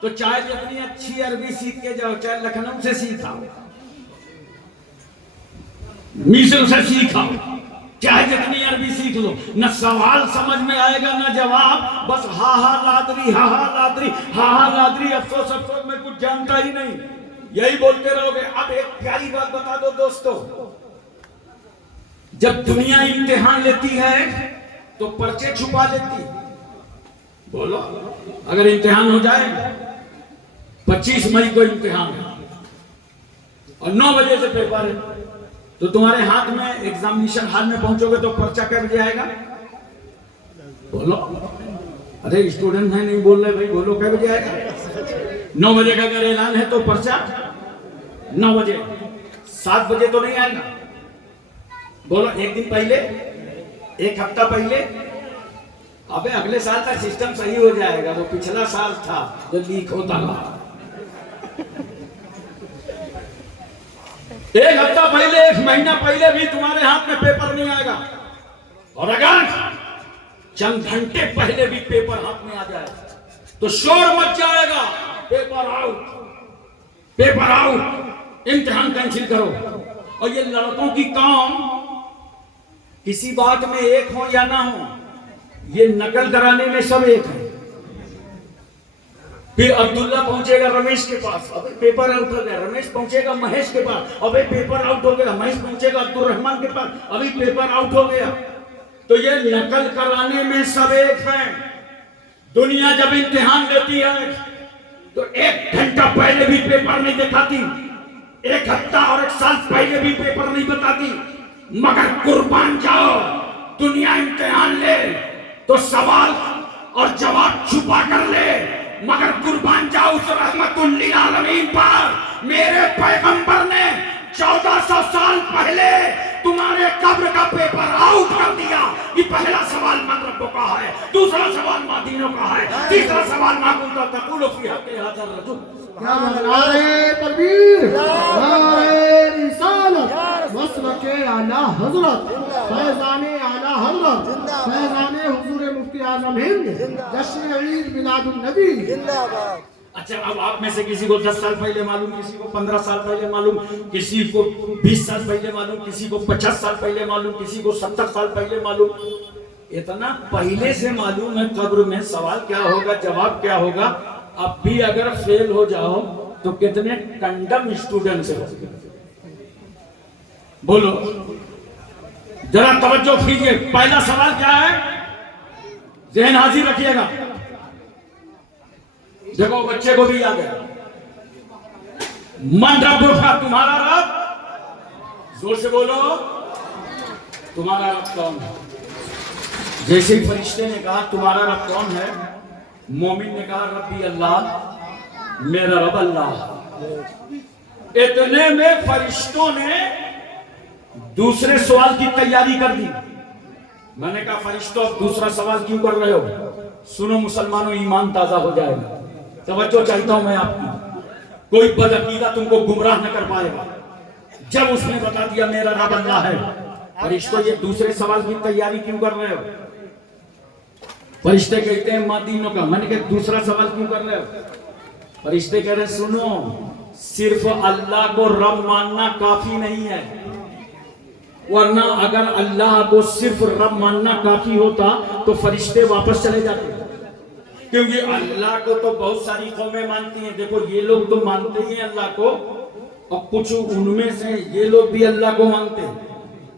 تو چاہے جتنی اچھی عربی سیکھ کے جاؤ, چاہے لکھنؤ سے سیکھا, مصر سے سیکھا, چاہے جتنی عربی سیکھ لو, نہ سوال سمجھ میں آئے گا نہ جواب. بس ہا ہا لادری, ہا ہا لادری, ہا ہا لادری, افسوس افسوس میں کچھ جانتا ہی نہیں, یہی بولتے رہو گے. اب ایک پیاری بات بتا دو دوستو, جب دنیا امتحان لیتی ہے تو پرچے چھپا لیتی. بولو, اگر امتحان ہو جائے 25 مئی کو امتحان ہے اور 9 بجے سے پیپر ہے, تو تمہارے ہاتھ میں ایگزامینیشن ہال میں پہنچو گے تو پرچہ کب بجے آئے گا؟ بولو, ارے اسٹوڈنٹ ہیں نہیں بول رہے بھائی, بولو کب بجے آئے گا؟ 9 بجے کا اگر اعلان ہے تو پرچہ 9 بجے, 7 بجے تو نہیں آئے گا. بولو, ایک دن پہلے, ایک ہفتہ پہلے. ابے اگلے سال تک سسٹم صحیح ہو جائے گا, وہ پچھلا سال تھا جو لیک ہوتا رہا. ایک ہفتہ پہلے, 1 مہینہ پہلے بھی تمہارے ہاتھ میں پیپر نہیں آئے گا. اور اگر چند گھنٹے پہلے بھی پیپر ہاتھ میں آ جائے تو شور مچ جائے گا, پیپر آؤٹ, پیپر آؤٹ, امتحان کینسل کرو. اور یہ لڑکوں کی قوم کسی بات میں ایک ہو یا نہ ہو, یہ نقل کرانے میں سب ایک ہیں. پھر عبداللہ پہنچے گا رمیش کے پاس، ابھی پیپر آؤٹ ہو گیا، رمیش پہنچے گا مہیش کے پاس، ابھی پیپر آؤٹ ہو گیا، مہیش پہنچے گا عبد الرحمان کے پاس، ابھی پیپر آؤٹ ہو گیا. تو یہ نقل کرانے میں سب ایک ہیں. دنیا جب امتحان دیتی ہے تو 1 گھنٹہ پہلے بھی پیپر نہیں دکھاتی، 1 ہفتہ اور 1 سال پہلے بھی پیپر نہیں بتاتی. مگر قربان جاؤ، دنیا امتحان لے تو سوال اور جواب چھپا کر لے، مگر قربان جاؤ اس رحمت للعالمین پر. میرے پیغمبر نے 1400 سال پہلے تمہارے قبر کا پیپر آؤٹ کر دیا. یہ پہلا سوال من ربوں کا ہے، دوسرا سوال ماں دینوں کا ہے، تیسرا سوال ماں کنت تقول فی حق ھذا الرجل. نعرہ تکبیر، نعرہ رسالت، مسلک اعلیٰ حضرت، فیضان اعلیٰ حضرت، فیضان حضور مفتی اعظم ہند، جشن عید میلاد النبی. اچھا اب آپ میں سے کسی کو 10 سال پہلے معلوم، کسی کو 15 سال پہلے معلوم، کسی کو 20 سال پہلے معلوم، کسی کو 50 سال پہلے معلوم، کسی کو 70 سال پہلے معلوم. اتنا پہلے سے معلوم ہے قبر میں سوال کیا ہوگا، جواب کیا ہوگا. اب بھی اگر فیل ہو جاؤ تو کتنے کنڈم اسٹوڈنٹس ہیں. بولو ذرا توجہ کیجئے. پہلا سوال کیا ہے، ذہن حاضر رکھیے گا. دیکھو بچے کو بھی یاد ہے، من رب کا، تمہارا رب، زور سے بولو تمہارا رب کون ہے. جیسے ہی فرشتے نے کہا تمہارا رب کون ہے، مومن نے کہا ربی اللہ، میرا رب اللہ. اتنے میں فرشتوں نے دوسرے سوال کی تیاری کر دی. میں نے کہا فرشتوں دوسرا سوال کیوں کر رہے ہو؟ سنو مسلمانوں، ایمان تازہ ہو جائے گا. توجہ چاہتا ہوں میں آپ کی. کوئی بدعقیدہ تم کو گمراہ نہ کر پائے گا. جب اس نے بتا دیا میرا رب اللہ ہے، فرشتوں یہ دوسرے سوال کی تیاری کیوں کر رہے ہو؟ فرشتے کہتے ہیں ماں دینوں کا. میں نے کہا دوسرا سوال کیوں کر رہے ہو؟ فرشتے کہہ رہے سنو، صرف اللہ کو رب ماننا کافی نہیں ہے، ورنہ اگر اللہ کو صرف رب ماننا کافی ہوتا تو فرشتے واپس چلے جاتے. کیونکہ اللہ کو تو بہت ساری قومیں مانتی ہیں. دیکھو یہ لوگ تو مانتے ہی اللہ کو، اور کچھ ان میں سے یہ لوگ بھی اللہ کو مانتے ہیں.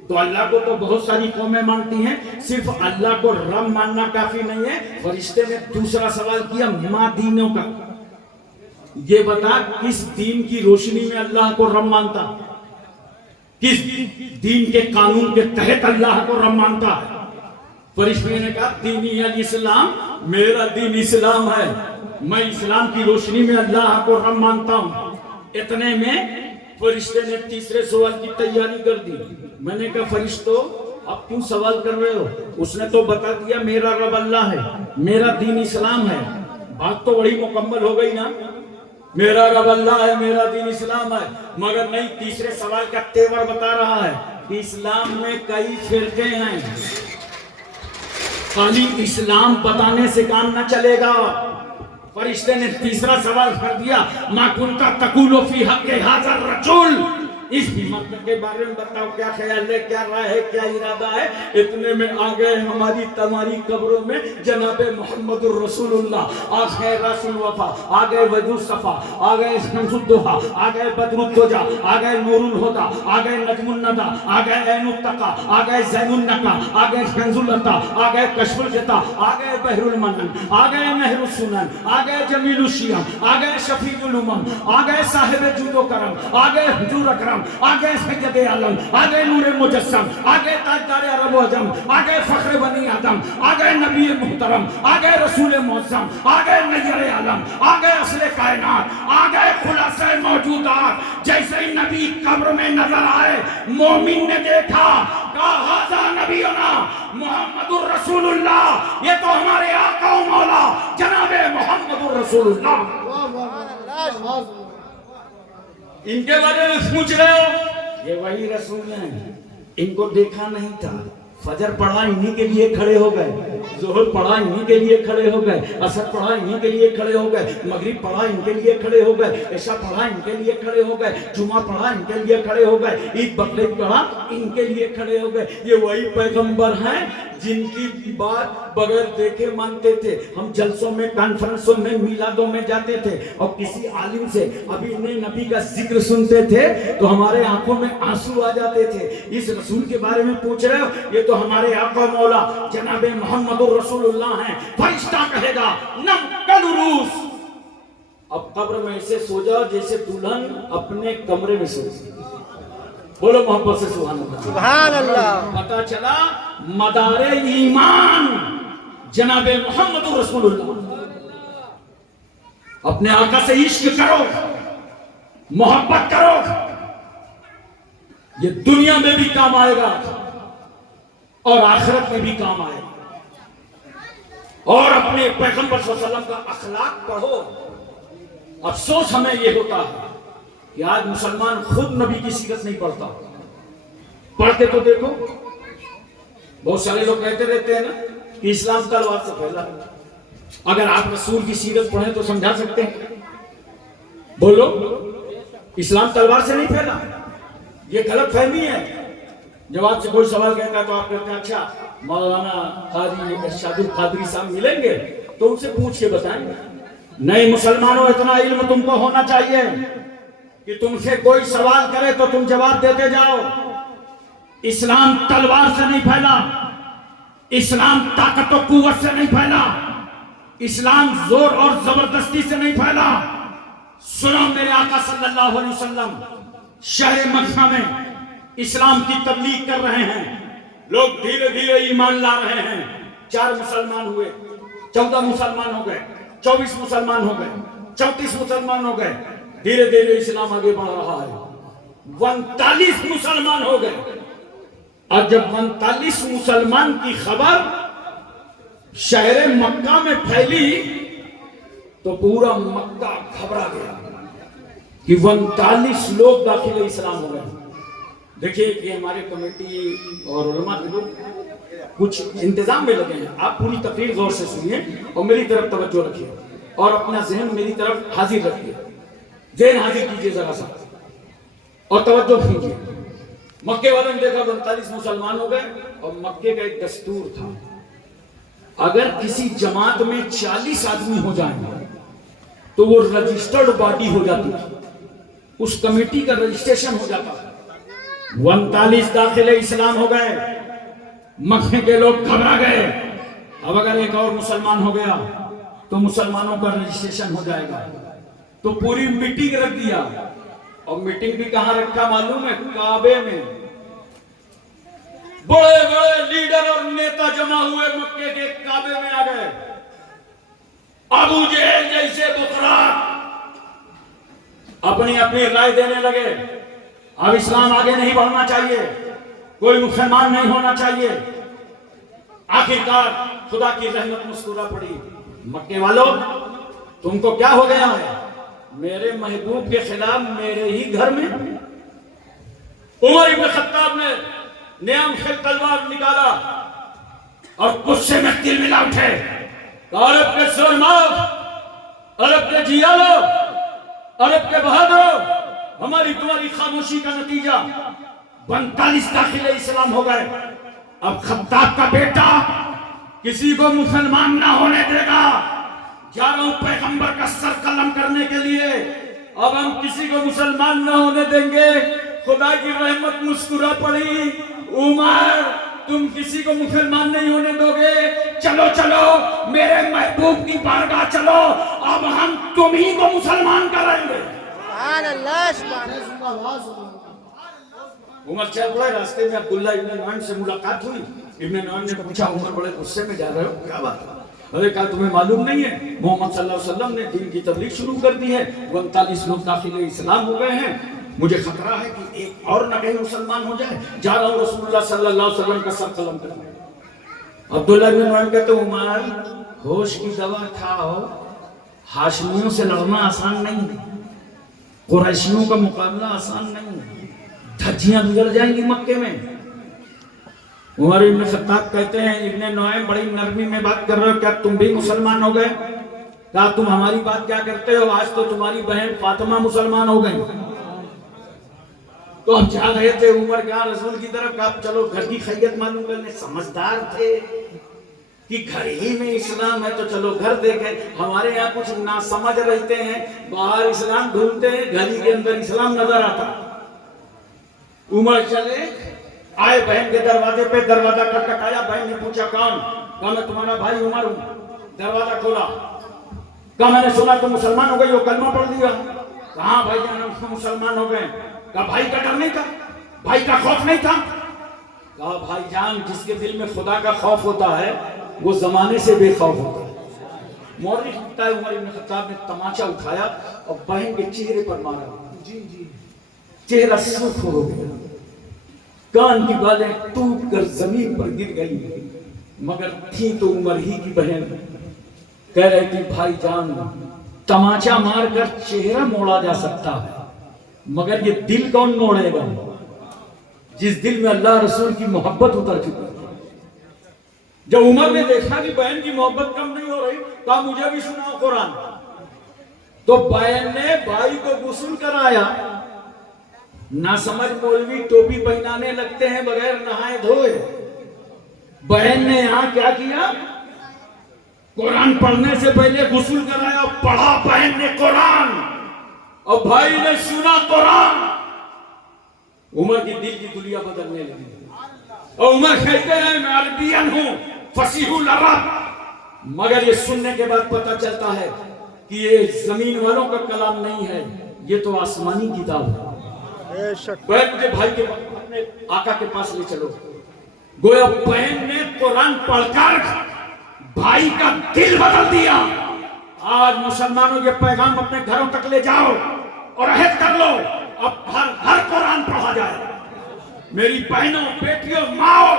تو اللہ کو تو بہت ساری قومیں مانتی ہیں، صرف اللہ کو رب ماننا کافی نہیں ہے. فرشتے نے دوسرا سوال کیا ماں دینوں کا. یہ بتا کس دین کی روشنی میں اللہ کو رب مانتا، کس دین کے قانون کے تحت اللہ کو رب مانتا ہے. فرشتے نے کہا دینی الاسلام، میرا دین اسلام ہے، میں اسلام کی روشنی میں اللہ کو رب مانتا ہوں. اتنے میں فرشتے نے تیسرے سوال کی تیاری کر دی. میں نے کہا فرشتوں اب کیوں سوال کر رہے ہو؟ اس نے تو بتا دیا میرا رب اللہ ہے، میرا دین اسلام ہے. بات تو بڑی مکمل ہو گئی نا، میرا رب اللہ ہے، میرا دین اسلام ہے. مگر نہیں، تیسرے سوال کا تیور بتا رہا ہے کہ اسلام میں کئی فرقے ہیں، خالی اسلام بتانے سے کام نہ چلے گا. فرشتے نے تیسرا سوال کر دیا ما کنت تقول فی حق ھذا الرجل، اس مطلب کے بارے میں بتاؤ، کیا خیال ہے، کیا رائے ہے، کیا ارادہ ہے. اتنے میں آ گئے ہماری تمہاری قبروں میں جناب محمد الرسول اللہ، آ گئے رسول وفا، آ گئے وجود صفا، آ گئے شمس الدوحہ، آ گئے بدر الدجا، آ گئے نور الہدی، آ گئے نجم الندی، آ گئے عین التقی، آ گئے زین النقا، آ گئے کنز العطا، آ گئے کشف الغطا، آ گئے بحر المنن، آ گئے نہر السنن، آ گئے جمیل الشیعہ، آ گئے شفیع الامم، آ گئے صاحب جود و کرم، آ گئے حضور اکرم، آگے سید عالم، آگے نور مجسم، آگے تاجدار عرب و عجم، آگے فخر بنی آدم، آگے نبی محترم، آگے رسول معظم، آگے نیر عالم، آگے اصل کائنات، آگے خلاصہ موجودات. جیسے ہی نبی قبر میں نظر آئے، مومن نے دیکھا، کہا ھذا نبینا محمد الرسول اللہ، یہ تو ہمارے آقا و مولا جناب محمد الرسول اللہ. ان کے بارے میں پوچھ رہے ہو، یہ وہی رسول ہیں. ان کو دیکھا نہیں تھا، فجر پڑھا انہی کے لیے کھڑے ہو گئے. ظہر پڑھا انہی کے لیے کھڑے ہو گئے, عصر پڑھا انہی کے لیے کھڑے ہو گئے, مغرب پڑھا ان کے لیے کھڑے ہو گئے, عشاء پڑھا ان کے لیے کھڑے ہو گئے, جمعہ پڑھا ان کے لیے کھڑے ہو گئے, عید بقرعید پڑھا ان کے لیے کھڑے ہو گئے. یہ وہی پیغمبر ہیں جن کی بات بغیر دیکھے مانتے تھے. ہم جلسوں میں, کانفرنسوں میں, میلادوں میں جاتے تھے اور کسی عالم سے ابھی نئے نبی کا ذکر سنتے تھے تو ہمارے آنکھوں میں آنسو آ جاتے تھے. اس رسول کے بارے میں پوچھ رہے ہو, یہ تو ہمارے آقا مولا جناب محمد رسول اللہ ہیں. فرشتہ کہے گا نم کل روس, اب قبر میں ایسے سو جاؤ جیسے دلہن اپنے کمرے میں سو. بولو محبت سے سبحان اللہ. سبحان اللہ. پتا چلا مدار ایمان جناب محمد رسول اللہ. اپنے آقا سے عشق کرو, محبت کرو, یہ دنیا میں بھی کام آئے گا اور آخرت میں بھی کام آئے گا. اور اپنے پیغمبر صلی اللہ علیہ وسلم کا اخلاق پڑھو. افسوس ہمیں یہ ہوتا ہے کہ آج مسلمان خود نبی کی سیرت نہیں پڑھتا. پڑھتے تو دیکھو, بہت سارے لوگ کہتے رہتے ہیں نا کہ اسلام تلوار سے پھیلا. اگر آپ رسول کی سیرت پڑھیں تو سمجھا سکتے ہیں؟ بولو, اسلام تلوار سے نہیں پھیلا. یہ غلط فہمی ہے. جب آپ سے کوئی سوال کہتا ہے تو آپ کہتے ہیں اچھا مولانا قاری ارشاد القادری صاحب ملیں گے تو ان سے پوچھ کے بتائیں. نہیں مسلمانوں, اتنا علم تم کو ہونا چاہیے کہ تم سے کوئی سوال کرے تو تم جواب دیتے جاؤ. اسلام تلوار سے نہیں پھیلا, اسلام طاقت و قوت سے نہیں پھیلا, اسلام زور اور زبردستی سے نہیں پھیلا. سنو, میرے آقا صلی اللہ علیہ وسلم شہر مکہ میں اسلام کی تبلیغ کر رہے ہیں. لوگ دھیرے دھیرے ایمان لا رہے ہیں. 4 مسلمان ہوئے, 14 مسلمان ہو گئے, 24 مسلمان ہو گئے, 34 مسلمان ہو گئے. دھیرے دھیرے اسلام آگے بڑھ رہا ہے. 39 مسلمان ہو گئے. اور جب 39 مسلمان کی خبر شہر مکہ میں پھیلی تو پورا مکہ گھبرا گیا کہ 39 لوگ داخل اسلام ہو گئے. دیکھیے کہ ہمارے کمیٹی اور علماء لوگ کچھ انتظام میں لگے ہیں. آپ پوری تقریر غور سے سنیے اور میری طرف توجہ رکھیے اور اپنا ذہن میری طرف حاضر رکھیے. ذہن حاضر کیجیے ذرا سا اور توجہ کیجیے. مکے والوں نے دیکھا 39 مسلمان ہو گئے اور مکے کا ایک دستور تھا, اگر کسی جماعت میں 40 آدمی ہو جائیں تو وہ رجسٹرڈ باڈی ہو جاتی تھی, اس کمیٹی کا رجسٹریشن ہو جاتا تھا. 39 داخل اسلام ہو گئے, مکے کے لوگ گھبرا گئے. اب اگر ایک اور مسلمان ہو گیا تو مسلمانوں کا رجسٹریشن ہو جائے گا. تو پوری میٹنگ رکھ دیا, اور میٹنگ بھی کہاں رکھا معلوم ہے؟ کعبے میں. بڑے بڑے لیڈر اور نیتا جمع ہوئے مکے کے کعبے میں آ گئے. ابو جہل جیسے بکرات اپنی اپنی رائے دینے لگے. اب اسلام آگے نہیں بڑھنا چاہیے, کوئی مسلمان نہیں ہونا چاہیے. آخرکار خدا کی رحمت مسکرا پڑی. مکے والوں, تم کو کیا ہو گیا ہے؟ میرے محبوب کے خلاف میرے ہی گھر میں عمر ابن خطاب نے نیام خیل تلوار نکالا اور غصے میں تل ملا اٹھے. عرب کے سرماؤ, عرب کے جیالو, عرب کے بہادرو, ہماری تمہاری خاموشی کا نتیجہ 42 داخل اسلام ہو گئے. اب خطاب کا بیٹا کسی کو مسلمان نہ ہونے دے گا. جا رہا ہوں پیغمبر کا سر قلم کرنے کے لیے. اب ہم کسی کو مسلمان نہ ہونے دیں گے. خدا کی رحمت مسکرا پڑی. عمر, تم کسی کو مسلمان نہیں ہونے دو گے؟ چلو چلو میرے محبوب کی بارگاہ چلو, اب ہم تم ہی کو مسلمان کریں گے. سبحان اللہ. سبحان اللہ. عمر چل پڑے. راستے میں عبداللہ ابن نعیم سے ملاقات ہوئی. ابن نعیم نے پوچھا, عمر بڑے غصے میں جا رہے ہو, کیا بات ہے؟ ارے کہا تمہیں معلوم نہیں ہے محمد صلی اللہ علیہ وسلم نے دین کی تبلیغ شروع کر دی ہے, 39 لوگ داخل اسلام ہو گئے ہیں. مجھے خطرہ ہے کہ ایک اور نہ کہیں مسلمان ہو جائے. جا رہا ہوں رسول اللہ صلی اللہ علیہ وسلم کا سر قلم کرنے. عبداللہ بن نعیم کہتے ہیں, عمر ہوش کی دوا کھاؤ, ہاشمیوں سے لڑنا آسان نہیں ہے, قریشیوں کا مقابلہ آسان نہیں ہے, دھجیاں بگڑ جائیں گی مکے میں. عمر ابن خطاب کہتے ہیں ابن نعیم بڑی نرمی میں بات کر رہے ہو، کیا تم بھی مسلمان ہو گئے؟ کہا تم ہماری بات کیا کرتے ہو، آج تو تمہاری بہن فاطمہ مسلمان ہو گئی۔ تو ہم جا رہے تھے عمر کیا رسول کی طرف، کہا چلو گھر کی خیریت معلوم کرنے، سمجھدار تھے کہ گھر ہی میں اسلام ہے تو چلو گھر دیکھیں۔ ہمارے یہاں کچھ نہ سمجھ رہتے ہیں، باہر اسلام ڈھونڈتے ہیں، گھر ہی کے اندر اسلام نظر آتا۔ عمر چلے آئے بہن کے دروازے پہ، دروازہ کھٹکھٹایا، بہن نے پوچھا کون؟ کہا میں تمہارا بھائی عمر ہوں۔ دروازہ کھولا، کہا میں نے سنا تم مسلمان ہو گئی ہو، کلمہ پڑھ دیا۔ کہاں بھائی جان ہم مسلمان ہو گئے۔ کہا بھائی کا ڈر نہیں تھا، بھائی کا خوف نہیں تھا؟ کہا بھائی جان جس کے دل میں خدا کا خوف ہوتا ہے وہ زمانے سے بے خوف ہوتا ہے۔ مورخ لکھتا ہے عمر بن خطاب نے تماچا اٹھایا اور بہن کے چہرے پر مارا، چہرہ سرخ ہو گیا، کان کی بالیں ٹوٹ کر زمین پر گر گئی، مگر تھی تو عمر ہی کی بہن۔ کہہ رہی تھی بھائی جان تماچا مار کر چہرہ موڑا جا سکتا ہے مگر یہ دل کون موڑے گا جس دل میں اللہ رسول کی محبت اتر چکی ہے۔ جب عمر نے دیکھا کہ بہن کی محبت کم نہیں ہو رہی، کہا مجھے بھی سناؤ قرآن۔ تو بہن نے بھائی کو غسل کرایا۔ نہ سمجھ مولوی ٹوپی پہنانے لگتے ہیں بغیر نہائے دھوئے، بہن نے یہاں کیا کیا؟ قرآن پڑھنے سے پہلے غسل کرایا، پڑھا بہن نے قرآن اور بھائی نے سنا قرآن۔ عمر کی دل کی دنیا بدلنے لگی اور عمر کہتے ہیں میں عربین ہوں، فصیح العرب، مگر یہ سننے کے بعد پتہ چلتا ہے کہ یہ زمین والوں کا کلام نہیں ہے، یہ تو آسمانی کتاب ہے۔ بہن مجھے بھائی کے اپنے آقا کے پاس لے چلو۔ گویا بہن نے قرآن پڑھ کر بھائی کا دل بدل دیا۔ آج مسلمانوں یہ پیغام اپنے گھروں تک لے جاؤ اور عہد کر لو اب ہر گھر قرآن پڑھا جائے۔ میری بہنوں، بیٹیوں، ماں،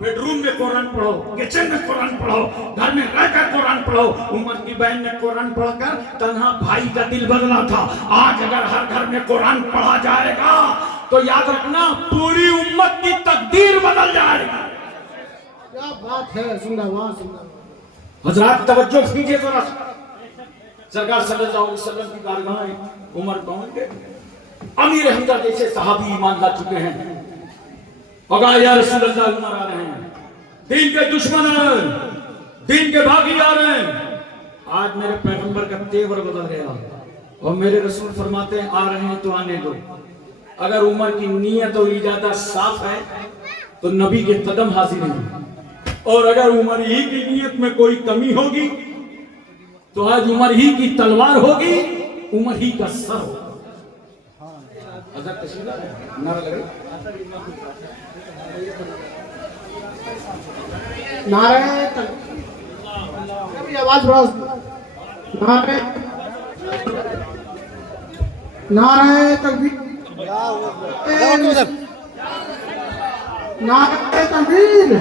بیڈ روم میں قرآن پڑھو، کچن میں قرآن پڑھو، گھر میں رہ کر قرآن پڑھو۔ عمر کی بہن نے قرآن پڑھ کر تنہا بھائی کا دل بدلا تھا۔ آج اگر ہر گھر میں قرآن پڑھا جائے گا تو یاد رکھنا پوری امت کی تقدیر بدل جائے گی۔ کیا بات ہے، زندہ باد زندہ باد۔ حضرات توجہ کیجئے ذرا، سرکار صلی اللہ علیہ وسلم کی بارگاہ عمر پہنچ گئے۔ امیر حمزہ جیسے صحابی ایمان لا چکے ہیں، اور کہا یا رسول اللہ عمر آ رہے ہیں، دین کے دشمن آ رہے ہیں، دین کے باغی آ رہے ہیں۔ آج میرے پیغمبر کا تیور بدل گیا اور میرے رسول فرماتے ہیں آ رہے ہیں تو آنے دو۔ اگر عمر کی نیت اور ارادہ صاف ہے تو نبی کے قدم حاضر ہیں، اور اگر عمر ہی کی نیت میں کوئی کمی ہوگی تو آج عمر ہی کی تلوار ہوگی، عمر ہی کا سر ہوگا۔ حضرت تشریف نعرہ لگے، نعرہ تکبیر، آواز بڑھاؤ، نعرہ تکبیر، نعرہ تکبیر،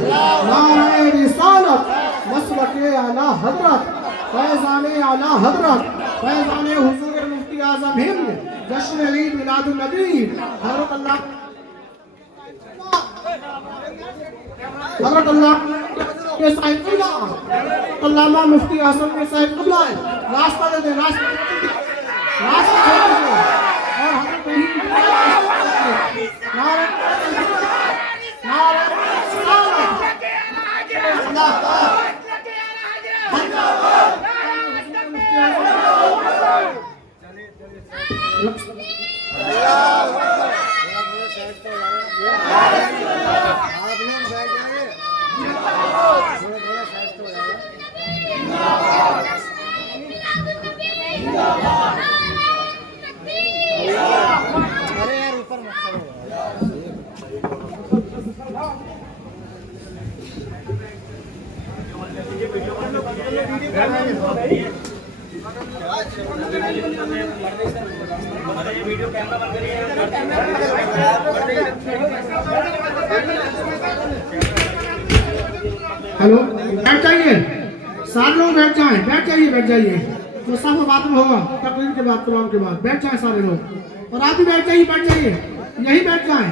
نعرہ رسالت، مسلک اعلیٰ حضرت، فیضان اعلیٰ حضرت، فیضان حضور مفتی اعظم ہند، جشن عید میلاد النبی، حضرت اللہ کے صاحب اللہ، علامہ مفتی اعظم کے صاحب قبلہ ہے، راستہ دے دیں، راستہ چھوڑ دیں، اور حضرت نعرہ ہلو، بیٹھ جائیے، سارے لوگ بیٹھ جائیں، بیٹھ جائیے، مصطفیٰ باتم ہوگا تقریر کے بعد، قرآن کے بعد، بیٹھ جائیں سارے لوگ، اور آپ بھی بیٹھ جائیے، یہی بیٹھ جائیں،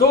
2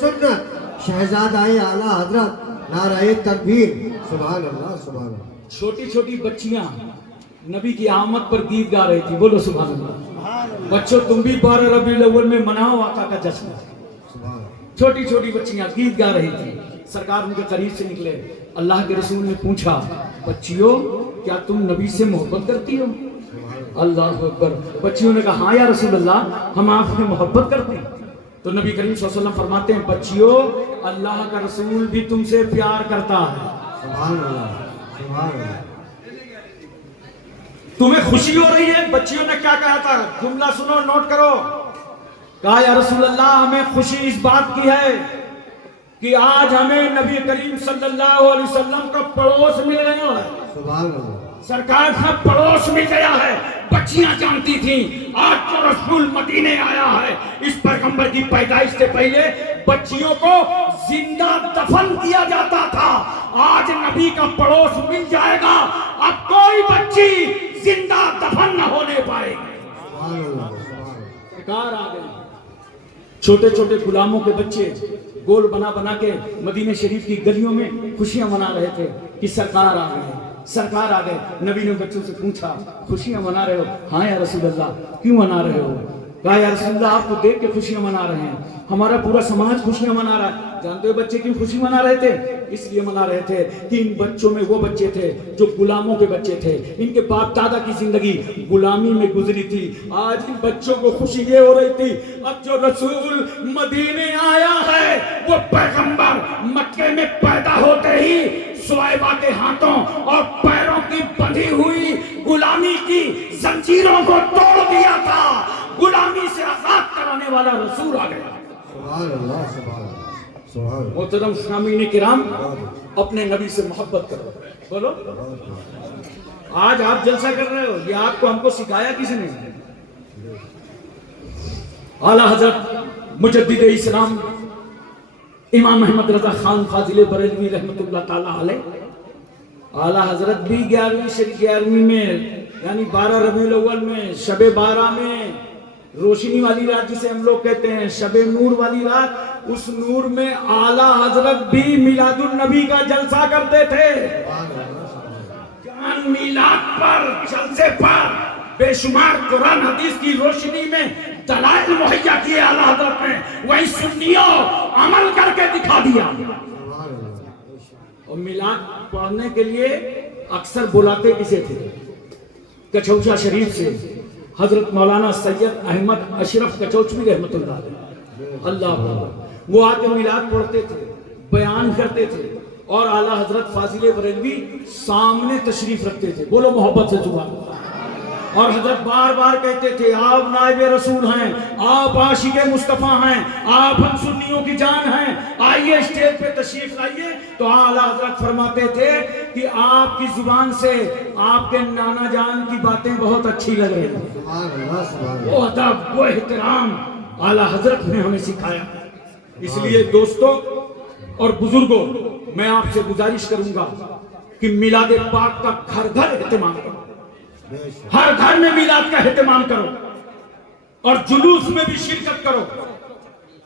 سنت شہزادہ اعلیٰ حضرت نعرہ تکبیر سبحان اللہ سبحان اللہ چھوٹی چھوٹی بچیاں نبی کی آمد پر گیت گا رہی تھی، بولو سبحان اللہ۔ بچوں تم بھی 12 ربیع الاول میں مناؤ آقا کا جشن۔ چھوٹی چھوٹی بچیاں گیت گا رہی تھی، سرکار ان کے قریب سے نکلے، اللہ کے رسول نے پوچھا بچیوں کیا تم نبی سے محبت کرتی ہو؟ اللہ اکبر، بچیوں نے کہا ہاں یا رسول اللہ ہم آپ سے محبت کرتے ہیں۔ تو نبی کریم صلی اللہ علیہ وسلم فرماتے ہیں بچیوں اللہ کا رسول بھی تم سے پیار کرتا ہے۔ سبحان اللہ سبحان اللہ۔ تمہیں خوشی ہو رہی ہے؟ بچیوں نے کیا کہا تھا، جملہ سنو نوٹ کرو، کہا یا رسول اللہ ہمیں خوشی اس بات کی ہے کہ آج ہمیں نبی کریم صلی اللہ علیہ وسلم کا پڑوس مل گیا ہے۔ سبحان اللہ۔ سرکار کا پڑوس مل گیا ہے۔ بچیاں جانتی تھیں آج تو رسول مدینے آیا ہے، اس پیغمبر کی پیدائش سے پہلے بچیوں کو زندہ دفن کیا جاتا تھا، آج نبی کا پڑوس مل جائے گا، اب کوئی بچی زندہ دفن نہ ہونے پائے گی۔ سبحان اللہ سبحان اللہ۔ سرکار آ گئے، چھوٹے چھوٹے غلاموں کے بچے گول بنا بنا کے مدینہ شریف کی گلیوں میں خوشیاں منا رہے تھے کہ سرکار آ گئے، سرکار آ گئے۔ نبی نے بچوں سے پوچھا خوشیاں منا رہے ہو؟ ہاں یا رسول اللہ۔ کیوں منا رہے ہو؟ کہا یا رسول اللہ آپ کو دیکھ کے خوشیاں منا رہے ہیں، ہمارا پورا سماج خوشیاں منا رہا ہے۔ جانتے ہو بچے کیوں خوشی منا رہے تھے؟ اس لیے منا رہے تھے کہ ان بچوں میں وہ بچے تھے جو غلاموں کے بچے تھے، ان کے باپ دادا کی زندگی غلامی میں گزری تھی، آج ان بچوں کو خوشی یہ ہو رہی تھی اب جو رسول مدینے آیا ہے وہ پیغمبر مکے میں پیدا ہوتے ہی صہیبہ کے ہاتھوں اور پیروں کی بندھی ہوئی غلامی کی زنجیروں کو توڑ دیا تھا، غلامی سے آزاد کرانے والا رسول آ گیا۔ سبحان اللہ سبحان اللہ سبحان اللہ۔ محترم سامعین کرام اپنے نبی سے محبت کرو، بولو آج آپ جلسہ کر رہے ہو، یہ آپ کو ہم کو سکھایا کسی نے؟ اعلیٰ حضرت مجدد اسلام امام احمد رضا خان فاضل بریلوی رحمت اللہ تعالیٰ علیہ، اعلیٰ حضرت بھی 11ویں میں یعنی 12 ربیع الاول میں شب 12 میں روشنی والی رات جسے ہم لوگ کہتے ہیں شب نور والی رات، اس نور میں اعلیٰ حضرت بھی میلاد النبی کا جلسہ کرتے تھے۔ جان میلاد پر جلسے پر بے شمار قرآن حدیث کی روشنی میں دلائل مہیا کیے اعلیٰ حضرت نے، وہی سنیوں عمل کر کے دکھا دیا۔ اور میلاد پڑھنے کے لیے اکثر بلاتے کسے تھے؟ کچھوچا شریف سے حضرت مولانا سید احمد اشرف کچوچوی رحمت اللہ علیہ، اللہ وہ آ کے میلاد پڑھتے تھے، بیان کرتے تھے، اور اعلیٰ حضرت فاضل بریلوی سامنے تشریف رکھتے تھے، بولو محبت سے سبحان اللہ۔ اور حضرت بار بار کہتے تھے آپ نائب رسول ہیں، آپ عاشق مصطفیٰ ہیں، آپ ہم سنیوں کی جان ہیں، آئیے اسٹیج پہ تشریف لائیے۔ تو اعلیٰ حضرت فرماتے تھے کہ آپ کی زبان سے آپ کے نانا جان کی باتیں بہت اچھی لگ رہی ہیں۔ سبحان اللہ سبحان اللہ۔ وہ ادب وہ احترام اعلیٰ حضرت نے ہمیں سکھایا۔ اس لیے دوستوں اور بزرگوں میں آپ سے گزارش کروں گا کہ میلاد پاک کا گھر گھر اہتمام کرو، ہر گھر میں میلاد کا اہتمام کرو اور جلوس میں بھی شرکت کرو۔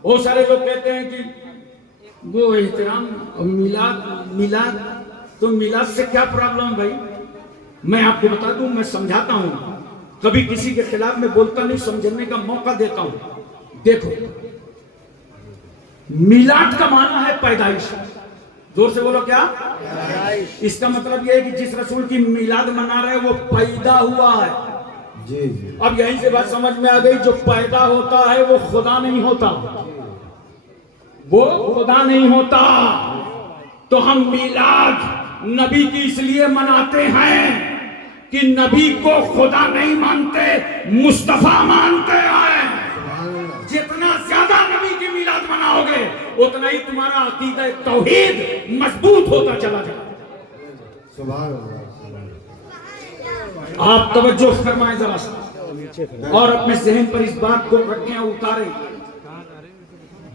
بہت سارے لوگ کہتے ہیں کہ وہ احترام میلاد تو میلاد سے کیا پرابلم بھائی؟ میں آپ کو بتا دوں، میں سمجھاتا ہوں، کبھی کسی کے خلاف میں بولتا نہیں، سمجھنے کا موقع دیتا ہوں۔ دیکھو میلاد کا معنی ہے پیدائش، زور سے بولو کیا؟ اس کا مطلب یہ ہے کہ جس رسول کی میلاد منا رہے وہ پیدا ہوا ہے۔ جی جی۔ اب یہیں سے بات سمجھ میں آ گئی، جو پیدا ہوتا ہے وہ خدا نہیں ہوتا، وہ خدا نہیں ہوتا۔ تو ہم میلاد نبی کی اس لیے مناتے ہیں کہ نبی کو خدا نہیں مانتے، مصطفیٰ مانتے ہیں۔ جتنا زیادہ نبی کی میلاد مناؤ گے اتنا ہی تمہارا عقیدہ توحید مضبوط ہوتا چلا جائے۔ سبحان اللہ۔ آپ توجہ فرمائیں ذرا سا اور اپنے ذہن پر اس بات کو رکھیں اور اتاریں،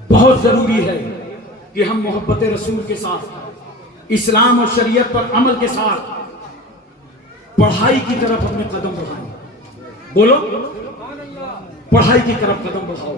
بہت ضروری ہے کہ ہم محبت رسول کے ساتھ، اسلام اور شریعت پر عمل کے ساتھ پڑھائی کی طرف اپنے قدم بڑھائیں۔ بولو پڑھائی کی طرف قدم بڑھاؤ،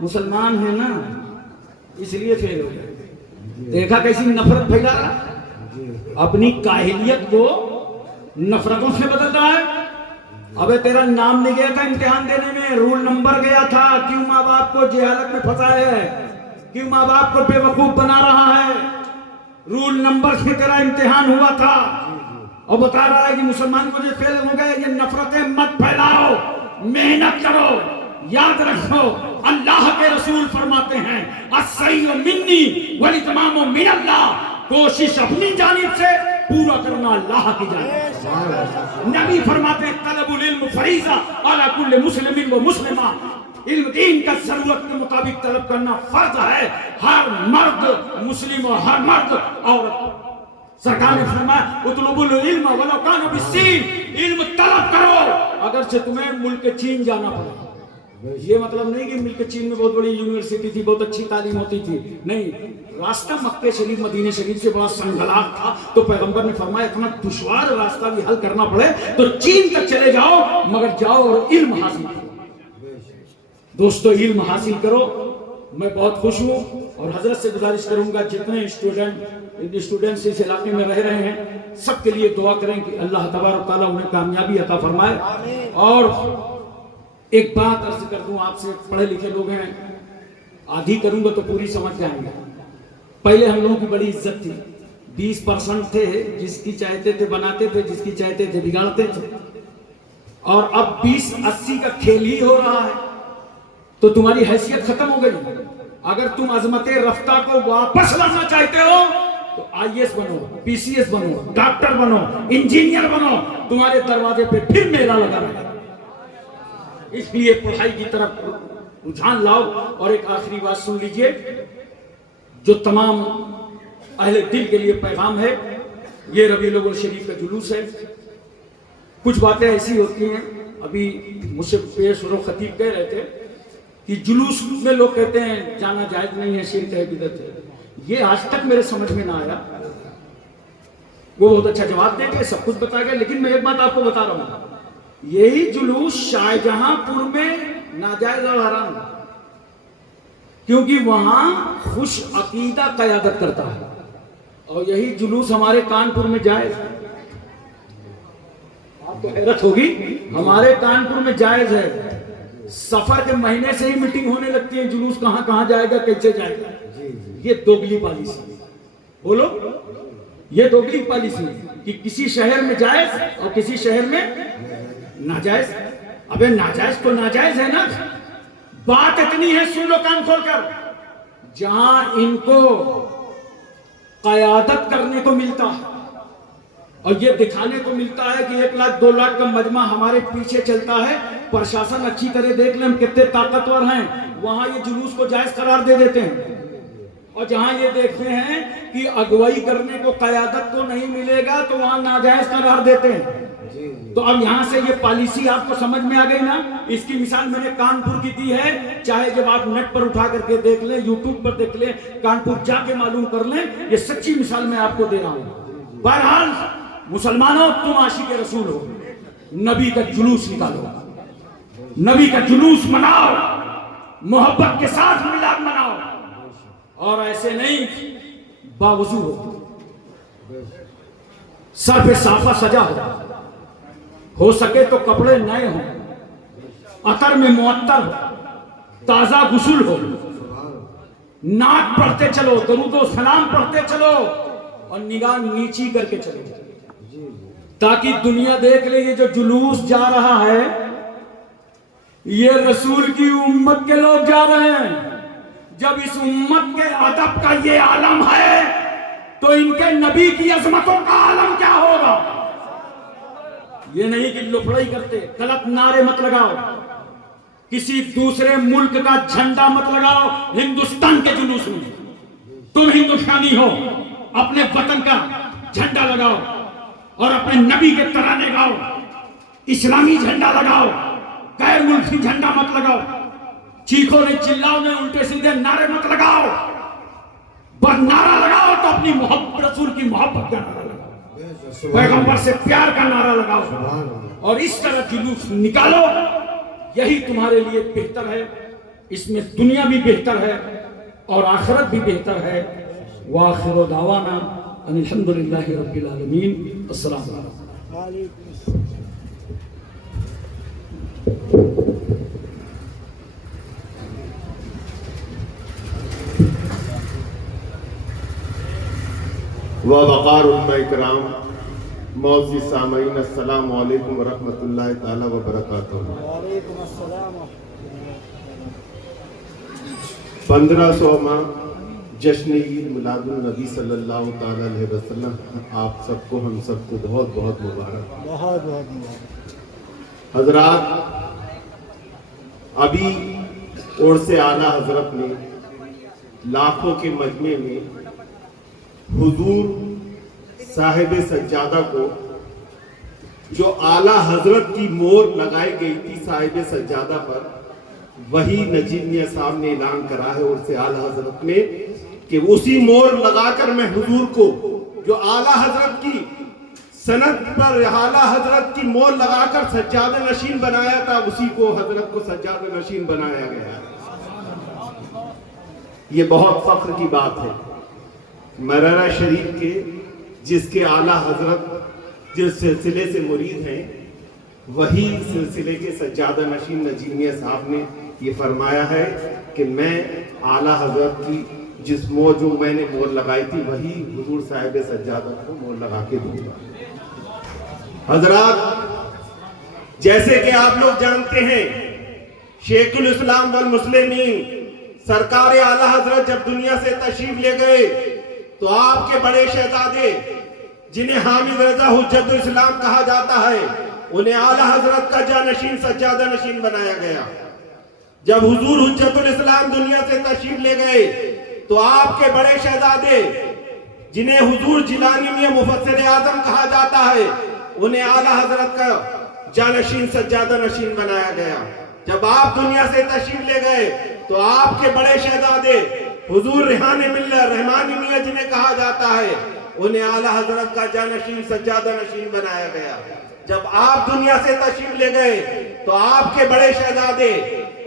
مسلمان ہیں نا اس لیے فیل ہو گئے. دیکھا کیسی نفرت پھیلا رہا, اپنی کاہلیت کو نفرتوں سے بدل رہا ہے. ابے تیرا نام نہیں گیا تھا امتحان دینے میں, رول نمبر گیا تھا. کیوں ماں باپ کو جہالت میں پھنسا ہے, کیوں ماں باپ کو بے وقوف بنا رہا ہے؟ رول نمبر سے تیرا امتحان ہوا تھا اور بتا رہا ہے کہ مسلمان کو جو فیل ہو گئے. یہ نفرتیں مت پھیلاؤ, محنت کرو. یاد رکھو اللہ کے رسول فرماتے ہیں السعی منی والاتمام من اللہ, کوشش اپنی جانب سے, پورا کرنا اللہ کی جانب. نبی فرماتے ہیں طلب العلم فریضہ علی کل مسلم و مسلمہ, علم دین کا ضرورت کے مطابق طلب کرنا فرض ہے ہر مرد مسلم اور ہر مرد عورت. سرکار نے فرمایا اطلبوا العلم ولو کان بالصین, علم طلب کرو اگرچہ تمہیں ملک چین جانا پڑے. یہ مطلب نہیں کہ ملک چین میں بہت بڑی یونیورسٹی تھی, بہت اچھی تعلیم ہوتی تھی, نہیں. راستہ مکہ شریف مدینہ شریف سے بڑا سنگلاخ تھا, تو پیغمبر نے فرمایا اتنا دشوار راستہ بھی حل کرنا پڑے تو چین تک چلے جاؤ, مگر جاؤ اور علم حاصل کرو. دوستو علم حاصل کرو. میں بہت خوش ہوں اور حضرت سے گزارش کروں گا جتنے اسٹوڈنٹس اس علاقے میں رہ رہے ہیں سب کے لیے دعا کریں کہ اللہ تبارک تعالیٰ انہیں کامیابی عطا فرمائے. اور ایک بات عرض کر دوں آپ سے, پڑھے لکھے لوگ ہیں, آدھی کروں گا تو پوری سمجھ جائیں گے. پہلے ہم لوگوں کی بڑی عزت تھی, 20% تھے جس کی چاہتے تھے بناتے تھے, جس کی چاہتے تھے بگاڑتے تھے, اور اب 20-80 کا کھیل ہی ہو رہا ہے. تو تمہاری حیثیت ختم ہو گئی. اگر تم عظمت رفتہ کو واپس لانا چاہتے ہو تو IAS بنو, PCS بنو, ڈاکٹر بنو, انجینئر بنو, تمہارے دروازے پہ پھر میلہ لگا رہا ہے. اس لیے پڑھائی کی طرف رجحان لاؤ. اور ایک آخری بات سن لیجئے جو تمام اہل دل کے لیے پیغام ہے. یہ ربیع الاول شریف کا جلوس ہے. کچھ باتیں ایسی ہوتی ہیں, ابھی مجھ سے پیش و خطیب کہہ رہے تھے کہ جلوس میں لوگ کہتے ہیں جانا جائز نہیں ہے, شرک ہے, بدعت ہے. یہ آج تک میرے سمجھ میں نہ آیا. وہ بہت اچھا جواب دے گئے, سب کچھ بتا گئے, لیکن میں ایک بات آپ کو بتا رہا ہوں, یہی جلوس شاہجہاں پور میں ناجائز اور حرام ہے, کیونکہ وہاں خوش عقیدہ قیادت کرتا ہے, اور یہی جلوس ہمارے کانپور میں جائز ہے. آپ کو حیرت ہوگی, ہمارے کانپور میں جائز ہے. سفر کے مہینے سے ہی میٹنگ ہونے لگتی ہے, جلوس کہاں کہاں جائے گا, کیسے جائے گا. یہ دوگلی پالیسی, بولو یہ دوگلی پالیسی کہ کسی شہر میں جائز اور کسی شہر میں ناجائز. ابے ناجائز تو ناجائز ہے نا. بات اتنی ہے, سن لو کان کھول کر, جہاں ان کو قیادت کرنے کو ملتا ہے اور یہ دکھانے کو ملتا ہے کہ 1 لاکھ 2 لاکھ کا مجمع ہمارے پیچھے چلتا ہے, پرشاسن اچھی طرح دیکھ لیں ہم کتنے طاقتور ہیں, وہاں یہ جلوس کو جائز قرار دے دیتے ہیں. اور جہاں یہ دیکھتے ہیں کہ اگوائی کرنے کو, قیادت کو نہیں ملے گا, تو وہاں ناجائز قرار دیتے ہیں. تو اب یہاں سے یہ پالیسی آپ کو سمجھ میں آ گئی نا. اس کی مثال میں نے کانپور کی دی ہے, چاہے جب آپ نیٹ پر اٹھا کر کے دیکھ لیں, یوٹیوب پر دیکھ لیں, کانپور جا کے معلوم کر لیں. یہ سچی مثال میں آپ کو دے رہا ہوں. بہرحال مسلمانوں, تم عاشق رسول ہو, نبی کا جلوس نکالو, نبی کا جلوس مناؤ, محبت کے ساتھ میلاد مناؤ, اور ایسے نہیں باوضو ہو, سر پہ صافہ سجا ہو سکے تو کپڑے نئے ہوں, عطر میں معطر ہو, تازہ غسل ہو, نعت پڑھتے چلو, درود و سلام پڑھتے چلو, اور نگاہ نیچی کر کے چلو, تاکہ دنیا دیکھ لے یہ جو جلوس جا رہا ہے یہ رسول کی امت کے لوگ جا رہے ہیں. جب اس امت کے ادب کا یہ عالم ہے تو ان کے نبی کی عظمتوں کا عالم کیا ہوگا. یہ نہیں کہ لفڑائی کرتے, غلط نعرے مت لگاؤ, کسی دوسرے ملک کا جھنڈا مت لگاؤ ہندوستان کے جلوس میں. تم ہندوستانی ہو, اپنے وطن کا جھنڈا لگاؤ اور اپنے نبی کے ترانے گاؤ, اسلامی جھنڈا لگاؤ, غیر ملکی جھنڈا مت لگاؤ. چیخو نے, چلاؤ نے, الٹے سیدھے نعرے مت لگاؤ. بس نعرہ لگاؤ تو اپنی محبت, رسول کی محبت کا نعرہ لگاؤ, پیغمبر سے پیار کا نعرہ لگاؤ, اور اس طرح جلوس نکالو. یہی تمہارے لیے بہتر ہے. اس میں دنیا بھی بہتر ہے اور آخرت بھی بہتر ہے. وآخر دعوانا ان الحمدللہ رب العالمین. السلام علیکم. وعلیکم السلام. ووقار علماء کرام، معزز سامعین، السلام علیکم ورحمۃ اللہ تعالی وبرکاتہ. وعلیکم السلام. 1500واں جشن عید میلاد النبی صلی اللہ تعالی علیہ وسلم آپ سب کو، ہم سب کو بہت بہت مبارک. بہت بہت مبارک. حضرات، ابھی عرس اعلیٰ حضرت نے لاکھوں کے مجمع میں حضور صاحب سجادہ کو جو اعلیٰ حضرت کی مہر لگائی گئی تھی صاحب سجادہ پر، وہی نجیب میاں صاحب نے اعلان کرا ہے عرس اعلیٰ حضرت میں کہ اسی مہر لگا کر میں حضور کو جو اعلیٰ حضرت کی سند پر اعلیٰ حضرت کی مہر لگا کر سجادہ نشین بنایا تھا، اسی کو حضرت کو سجادہ نشین بنایا گیا ہے. یہ بہت فخر کی بات ہے. مرارہ شریف کے جس کے اعلیٰ حضرت جس سلسلے سے مرید ہیں، وہی سلسلے کے سجادہ نشین نجیب میاں صاحب نے یہ فرمایا ہے کہ میں اعلیٰ حضرت کی جس مہر جو میں نے مہر لگائی تھی، وہی حضور صاحب سجادہ کو مہر لگا کے دوں گا. حضرات، جیسے کہ آپ لوگ جانتے ہیں، شیخ الاسلام والمسلمین سرکار اعلیٰ حضرت جب دنیا سے تشریف لے گئے تو آپ کے بڑے شہزادے جنہیں حامد رضا حجت الاسلام کہا جاتا ہے، انہیں اعلیٰ حضرت کا جانشین سجادہ نشین بنایا گیا. جب حضور حجت الاسلام دنیا سے تشریف لے گئے تو آپ کے بڑے شہزادے جنہیں حضور جیلانی میاں مفسر اعظم کہا جاتا ہے، انہیں اعلیٰ حضرت کا جانشین سجادہ نشین بنایا گیا. جب آپ دنیا سے تشریف لے گئے تو آپ کے بڑے شہزادے حضور ریحان ملت رحمانی میاں جنہیں کہا جاتا ہے، انہیں اعلیٰ حضرت کا جانشین سجادہ نشین بنایا گیا. جب آپ دنیا سے تشریف لے گئے تو آپ کے بڑے شہزادے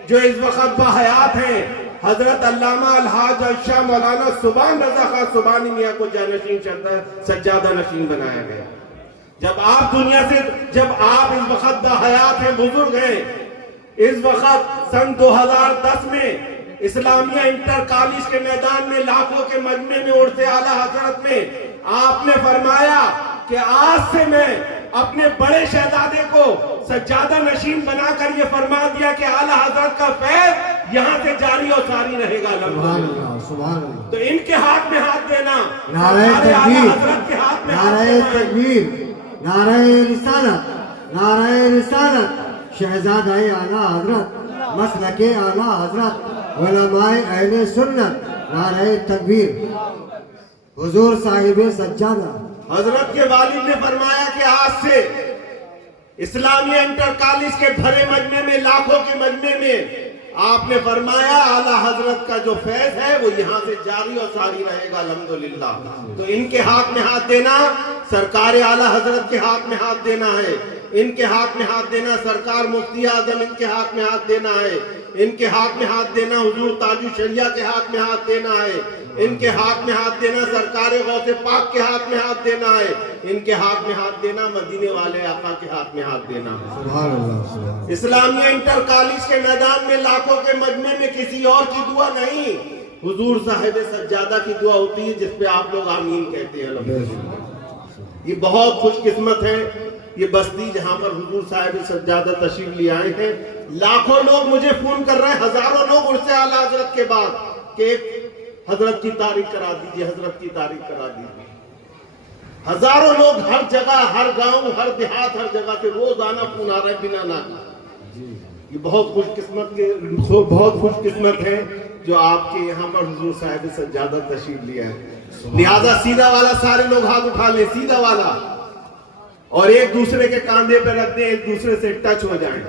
جو اس وقت باحیات ہیں، حضرت علامہ الحاج شاہ مولانا سبحان رضا خان سبحانی میاں کو جانشین سجادہ نشین بنایا گیا. جب آپ اس وقت باحیات ہیں، بزرگ ہیں، اس وقت سن 2010 میں اسلامیہ انٹر کالج کے میدان میں لاکھوں کے مجمع میں عرس اعلیٰ حضرت میں آپ نے فرمایا کہ آج سے میں اپنے بڑے شہزادے کو سجادہ نشین بنا کر یہ فرما دیا کہ اعلیٰ حضرت کا فیض یہاں سے جاری اور ساری رہے گا. سبحان اللہ، سبحان اللہ. تو ان کے ہاتھ میں ہاتھ دینا، نعرہ اعلیٰ حضرت کے ہاتھ میں ہاتھ نعرہ دینا. تکبیر، نعرہ رسالت، نعرہ رسالت، شہزادہ اعلیٰ حضرت، مسلک اعلیٰ حضرت، علماء اہل سنت، نعرہ تکبیر، حضور صاحب سجادہ. حضرت کے والد نے فرمایا کہ آج سے اسلامیہ انٹر کالج کے بھرے مجمع میں، لاکھوں کے مجمع میں آپ نے فرمایا اعلیٰ حضرت کا جو فیض ہے وہ یہاں سے جاری اور ساری رہے گا. الحمدللہ. تو ان کے ہاتھ میں ہاتھ دینا سرکار اعلیٰ حضرت کے ہاتھ میں ہاتھ دینا ہے. ان کے ہاتھ میں ہاتھ دینا سرکار مفتی اعظم ان کے ہاتھ میں ہاتھ دینا ہے. ان کے ہاتھ میں ہاتھ دینا حضور تاج الشریعہ کے ہاتھ میں ہاتھ دینا ہے. ان کے ہاتھ میں ہاتھ دینا سرکار غوث پاک کے ہاتھ میں ہاتھ دینا ہے. ان کے ہاتھ میں ہاتھ دینا مدینے والے آقا کے ہاتھ میں ہاتھ دینا ہے. سبحان اللہ، سبحان اللہ. اسلامیہ انٹر کالج کے میدان میں لاکھوں کے مجمع میں کسی اور کی دعا نہیں، حضور صاحب سجادہ کی دعا ہوتی ہے جس پہ آپ لوگ آمین کہتے ہیں. یہ بہت خوش قسمت ہے یہ بستی جہاں پر حضور صاحب سجادہ تشریف لے آئے ہیں. لاکھوں لوگ مجھے فون کر رہے ہیں، ہزاروں لوگ عرس اعلیٰ حضرت کے بعد کہ حضرت کی تاریخ کرا دیجئے، حضرت کی تاریخ کرا دیجئے. ہزاروں لوگ ہر جگہ، ہر گاؤں، ہر دیہات، ہر جگہ سے روزانہ فون آ رہے ہیں بنا ناکہ. یہ بہت خوش قسمت ہے جو آپ کے یہاں پر حضور صاحب سجادہ تشریف لیا ہے. لہذا سیدھا والا سارے لوگ ہاتھ اٹھا لیں، سیدھا والا، اور ایک دوسرے کے کاندھے پہ رکھ دیں، ایک دوسرے سے ٹچ ہو جائیں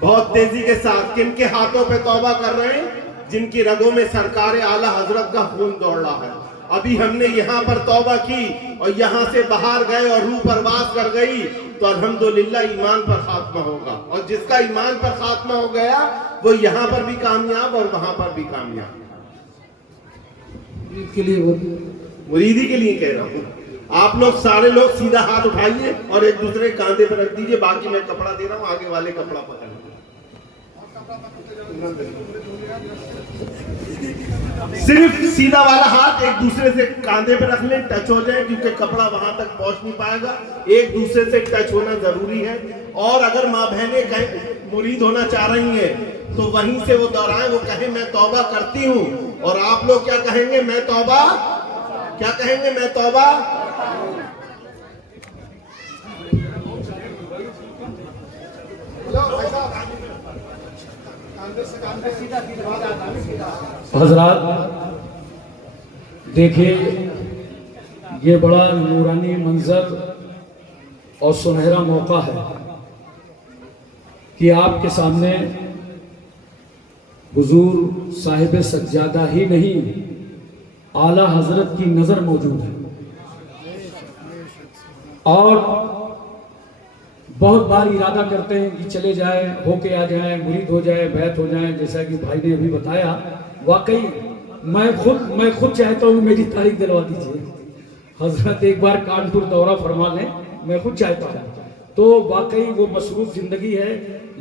بہت تیزی کے ساتھ. کن کے ہاتھوں پہ توبہ کر رہے ہیں؟ جن کی رگوں میں سرکار اعلیٰ حضرت کا خون دوڑ رہا ہے. ابھی ہم نے یہاں پر توبہ کی اور یہاں سے باہر گئے اور روح پرواز کر گئی تو الحمدللہ ایمان پر خاتمہ ہوگا، اور جس کا ایمان پر خاتمہ ہو گیا وہ یہاں پر بھی کامیاب اور وہاں پر بھی کامیاب۔ مریدی کے لیے کہہ رہا ہوں، آپ لوگ سارے لوگ سیدھا ہاتھ اٹھائیے اور ایک دوسرے کے کاندھے پر رکھ دیجئے، باقی میں کپڑا دے رہا ہوں، آگے والے کپڑا پکڑ لیں۔ صرف سیدھا والا ہاتھ ایک دوسرے سے کاندھے پہ رکھ لیں، ٹچ ہو جائے، کیونکہ کپڑا وہاں تک پہنچ نہیں پائے گا، ایک دوسرے سے ٹچ ہونا ضروری ہے۔ اور اگر ماں بہنیں مرید ہونا چاہ رہی ہیں تو وہیں سے وہ دہرائیں، وہ کہیں میں توبہ کرتی ہوں، اور آپ لوگ کیا کہیں گے؟ میں توبہ، کیا کہیں گے؟ میں توبہ۔ حضرات دیکھیں، یہ بڑا نورانی منظر اور سنہرا موقع ہے کہ آپ کے سامنے حضور صاحب سجادہ ہی نہیں، اعلیٰ حضرت کی نظر موجود ہے، اور بہت بار ارادہ کرتے ہیں کہ چلے جائیں، ہو کے آ جائیں، مرید ہو جائیں، بیعت ہو جائیں، جیسا کہ بھائی نے ابھی بتایا۔ واقعی میں خود چاہتا ہوں میری تاریخ دلوا دیجیے، حضرت ایک بار کانپور دورہ فرما لیں، میں خود چاہتا ہوں۔ تو واقعی وہ مصروف زندگی ہے،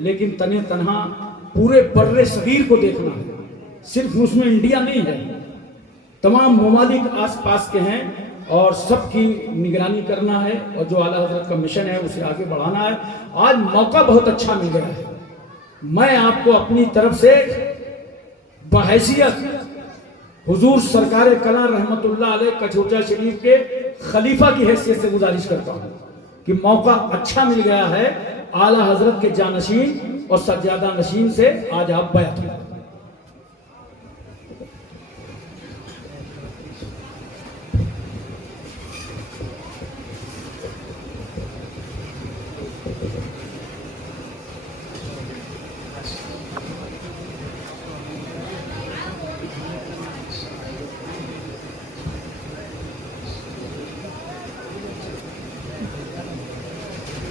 لیکن تنہا پورے بر صغیر کو دیکھنا ہے، صرف اس میں انڈیا نہیں ہے، تمام ممالک آس پاس کے ہیں، اور سب کی نگرانی کرنا ہے، اور جو اعلیٰ حضرت کا مشن ہے اسے آگے بڑھانا ہے۔ آج موقع بہت اچھا مل گیا ہے، میں آپ کو اپنی طرف سے بحیثیت حضور سرکار کلاں رحمت اللہ علیہ کچھوچا شریف کے خلیفہ کی حیثیت سے گزارش کرتا ہوں کہ موقع اچھا مل گیا ہے، اعلیٰ حضرت کے جانشین اور سجادہ نشین سے آج آپ بیعت کریں۔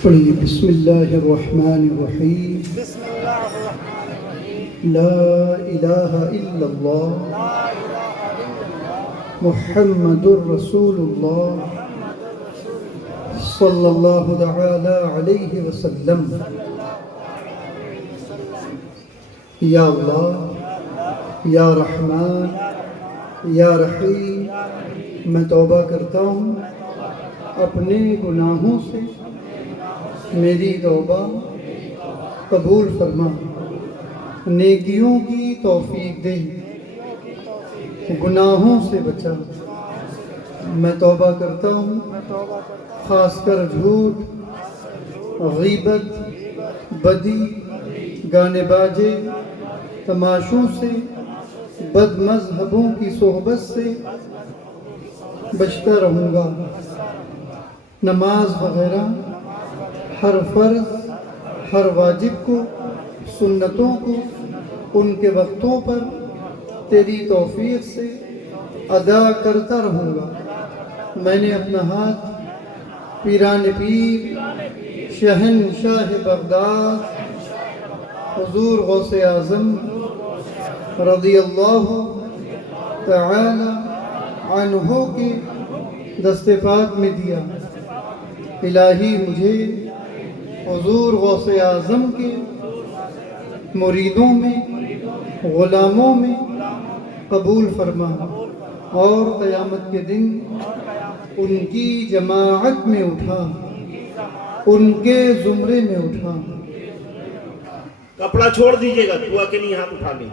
پڑھیے بسم اللہ الرحمن الرحیم، لا الہ الا اللہ محمد الرسول اللہ صلی اللہ تعالی علیہ وسلم۔ یا اللہ، یا رحمان، یا رحیم، میں توبہ کرتا ہوں اپنے گناہوں سے، میری توبہ قبول فرما، نیکیوں کی توفیق دے، گناہوں سے بچا۔ میں توبہ کرتا ہوں خاص کر جھوٹ، غیبت، بدی، گانے باجے، تماشوں سے، بد مذہبوں کی صحبت سے بچتا رہوں گا۔ نماز وغیرہ ہر فرض، ہر واجب کو، سنتوں کو ان کے وقتوں پر تیری توفیق سے ادا کرتا رہوں گا۔ میں نے اپنا ہاتھ پیران پیر شہنشاہ بغداد حضور غوث اعظم رضی اللہ تعالی عنہ کے دست پاک میں دیا۔ الہی مجھے حضور غوث اعظم کے مریدوں میں، غلاموں میں قبول فرما، اور قیامت کے دن ان کی جماعت میں اٹھا، ان کے زمرے میں اٹھا۔ کپڑا چھوڑ دیجئے گا، دعا کے لیے ہاتھ اٹھا لیں۔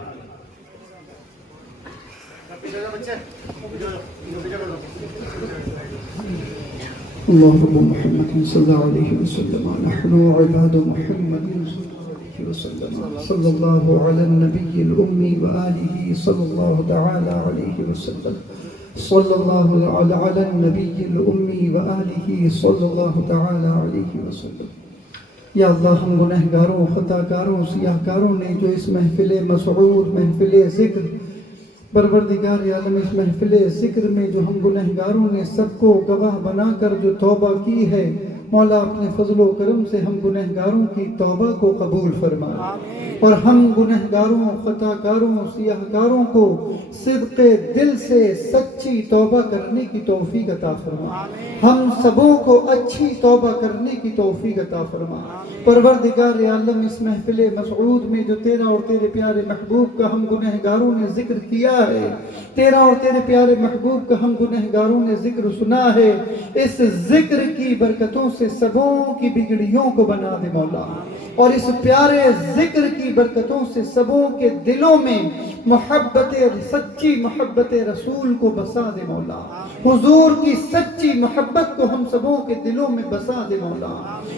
اللهم محمد صلى الله عليه وسلم، نحن عباد محمد صلى الله عليه وسلم، صلى الله على النبي الأمي وآله صلى الله تعالى عليه وسلم، صلى الله على النبي الأمي وآله صلى الله تعالى عليه وسلم۔ یا اللہ، ہم گنہگاروں، خطاکاروں، سیاہکاروں نے جو اس محفل مسعود، محفل ذکر پروردگار عالم اس محفل ذکر میں جو ہم گنہگاروں نے سب کو گواہ بنا کر جو توبہ کی ہے، مولا اپنے فضل و کرم سے ہم گنہگاروں کی توبہ کو قبول فرما، اور ہم گنہگاروں، خطا کاروں، سیاہ کاروں کو صدق دل سے سچی توبہ کرنے کی توفیق عطا فرما، ہم سبوں کو اچھی توبہ کرنے کی توفیق عطا فرما۔ پروردگار عالم اس محفل مسعود میں جو تیرا اور تیرے پیارے محبوب کا ہم گنہگاروں نے ذکر کیا ہے، تیرا اور تیرے پیارے محبوب کا ہم گنہگاروں نے ذکر سنا ہے، اس ذکر کی برکتوں سے سبوں کی بگڑیوں کو بنا دے مولا، اور اس پیارے ذکر کی برکتوں سے سبوں کے دلوں میں سچی محبت رسول کو بسا دے مولا، حضور کی سچی محبت کو ہم سبوں کے دلوں میں بسا دے مولا۔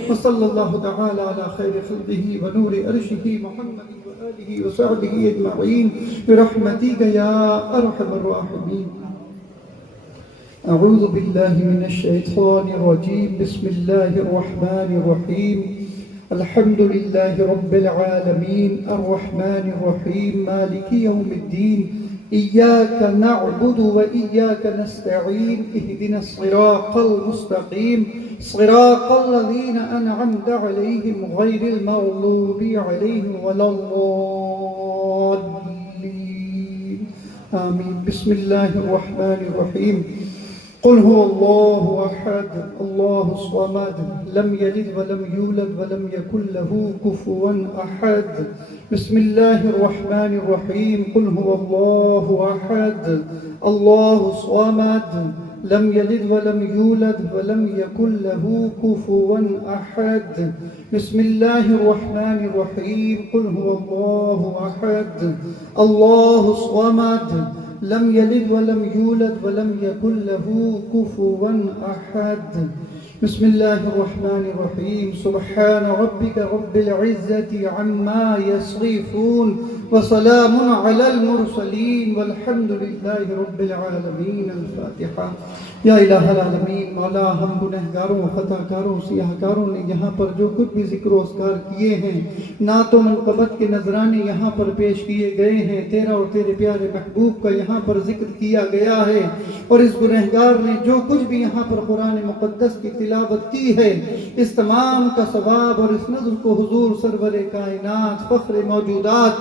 وصلی اللہ تعالی علی خیر خلقہ ونور عرشہ محمد وآلہ وصحبہ اجمعین برحمتک یا ارحم الراحمین۔ اعوذ باللہ من الشیطان الرجیم، بسم اللہ الرحمن الرحیم، الحمد للہ رب العالمین، الرحمن الرحیم، مالک یوم الدین، ایاک نعبد و ایاک نستعین، اہدنا الصراط المستقیم، صراط الذین انعمت علیہم غیر المغضوب علیہم ولا الضالین، آمین۔ بسم اللہ الرحمن الرحیم، قل هو الله أحد الله الصمد لم يلد ولم يولد ولم يكن له كفوا أحد۔ بسم الله الرحمن الرحيم، قل هو الله أحد الله الصمد لم يلد ولم يولد ولم يكن له كفوا أحد۔ بسم الله الرحمن الرحيم، قل هو الله أحد الله الصمد لم يلد ولم يولد ولم يكن له كفوا أحد۔ بسم الله الرحمن الرحيم، سبحان ربك رب العزة عما يصفون وسلام على المرسلين والحمد لله رب العالمين۔ الفاتحة۔ یا الہ العالمین، مولا ہم گنہگاروں، خطا کاروں، سیاہ کاروں نے یہاں پر جو کچھ بھی ذکر و اذکار کیے ہیں، نعت و منقبت کے نذرانے یہاں پر پیش کیے گئے ہیں، تیرا اور تیرے پیارے محبوب کا یہاں پر ذکر کیا گیا ہے، اور اس گنہگار نے جو کچھ بھی یہاں پر قرآن مقدس کی تلاوت کی ہے، اس تمام کا ثواب اور اس نظر کو حضور سرور کائنات، فخر موجودات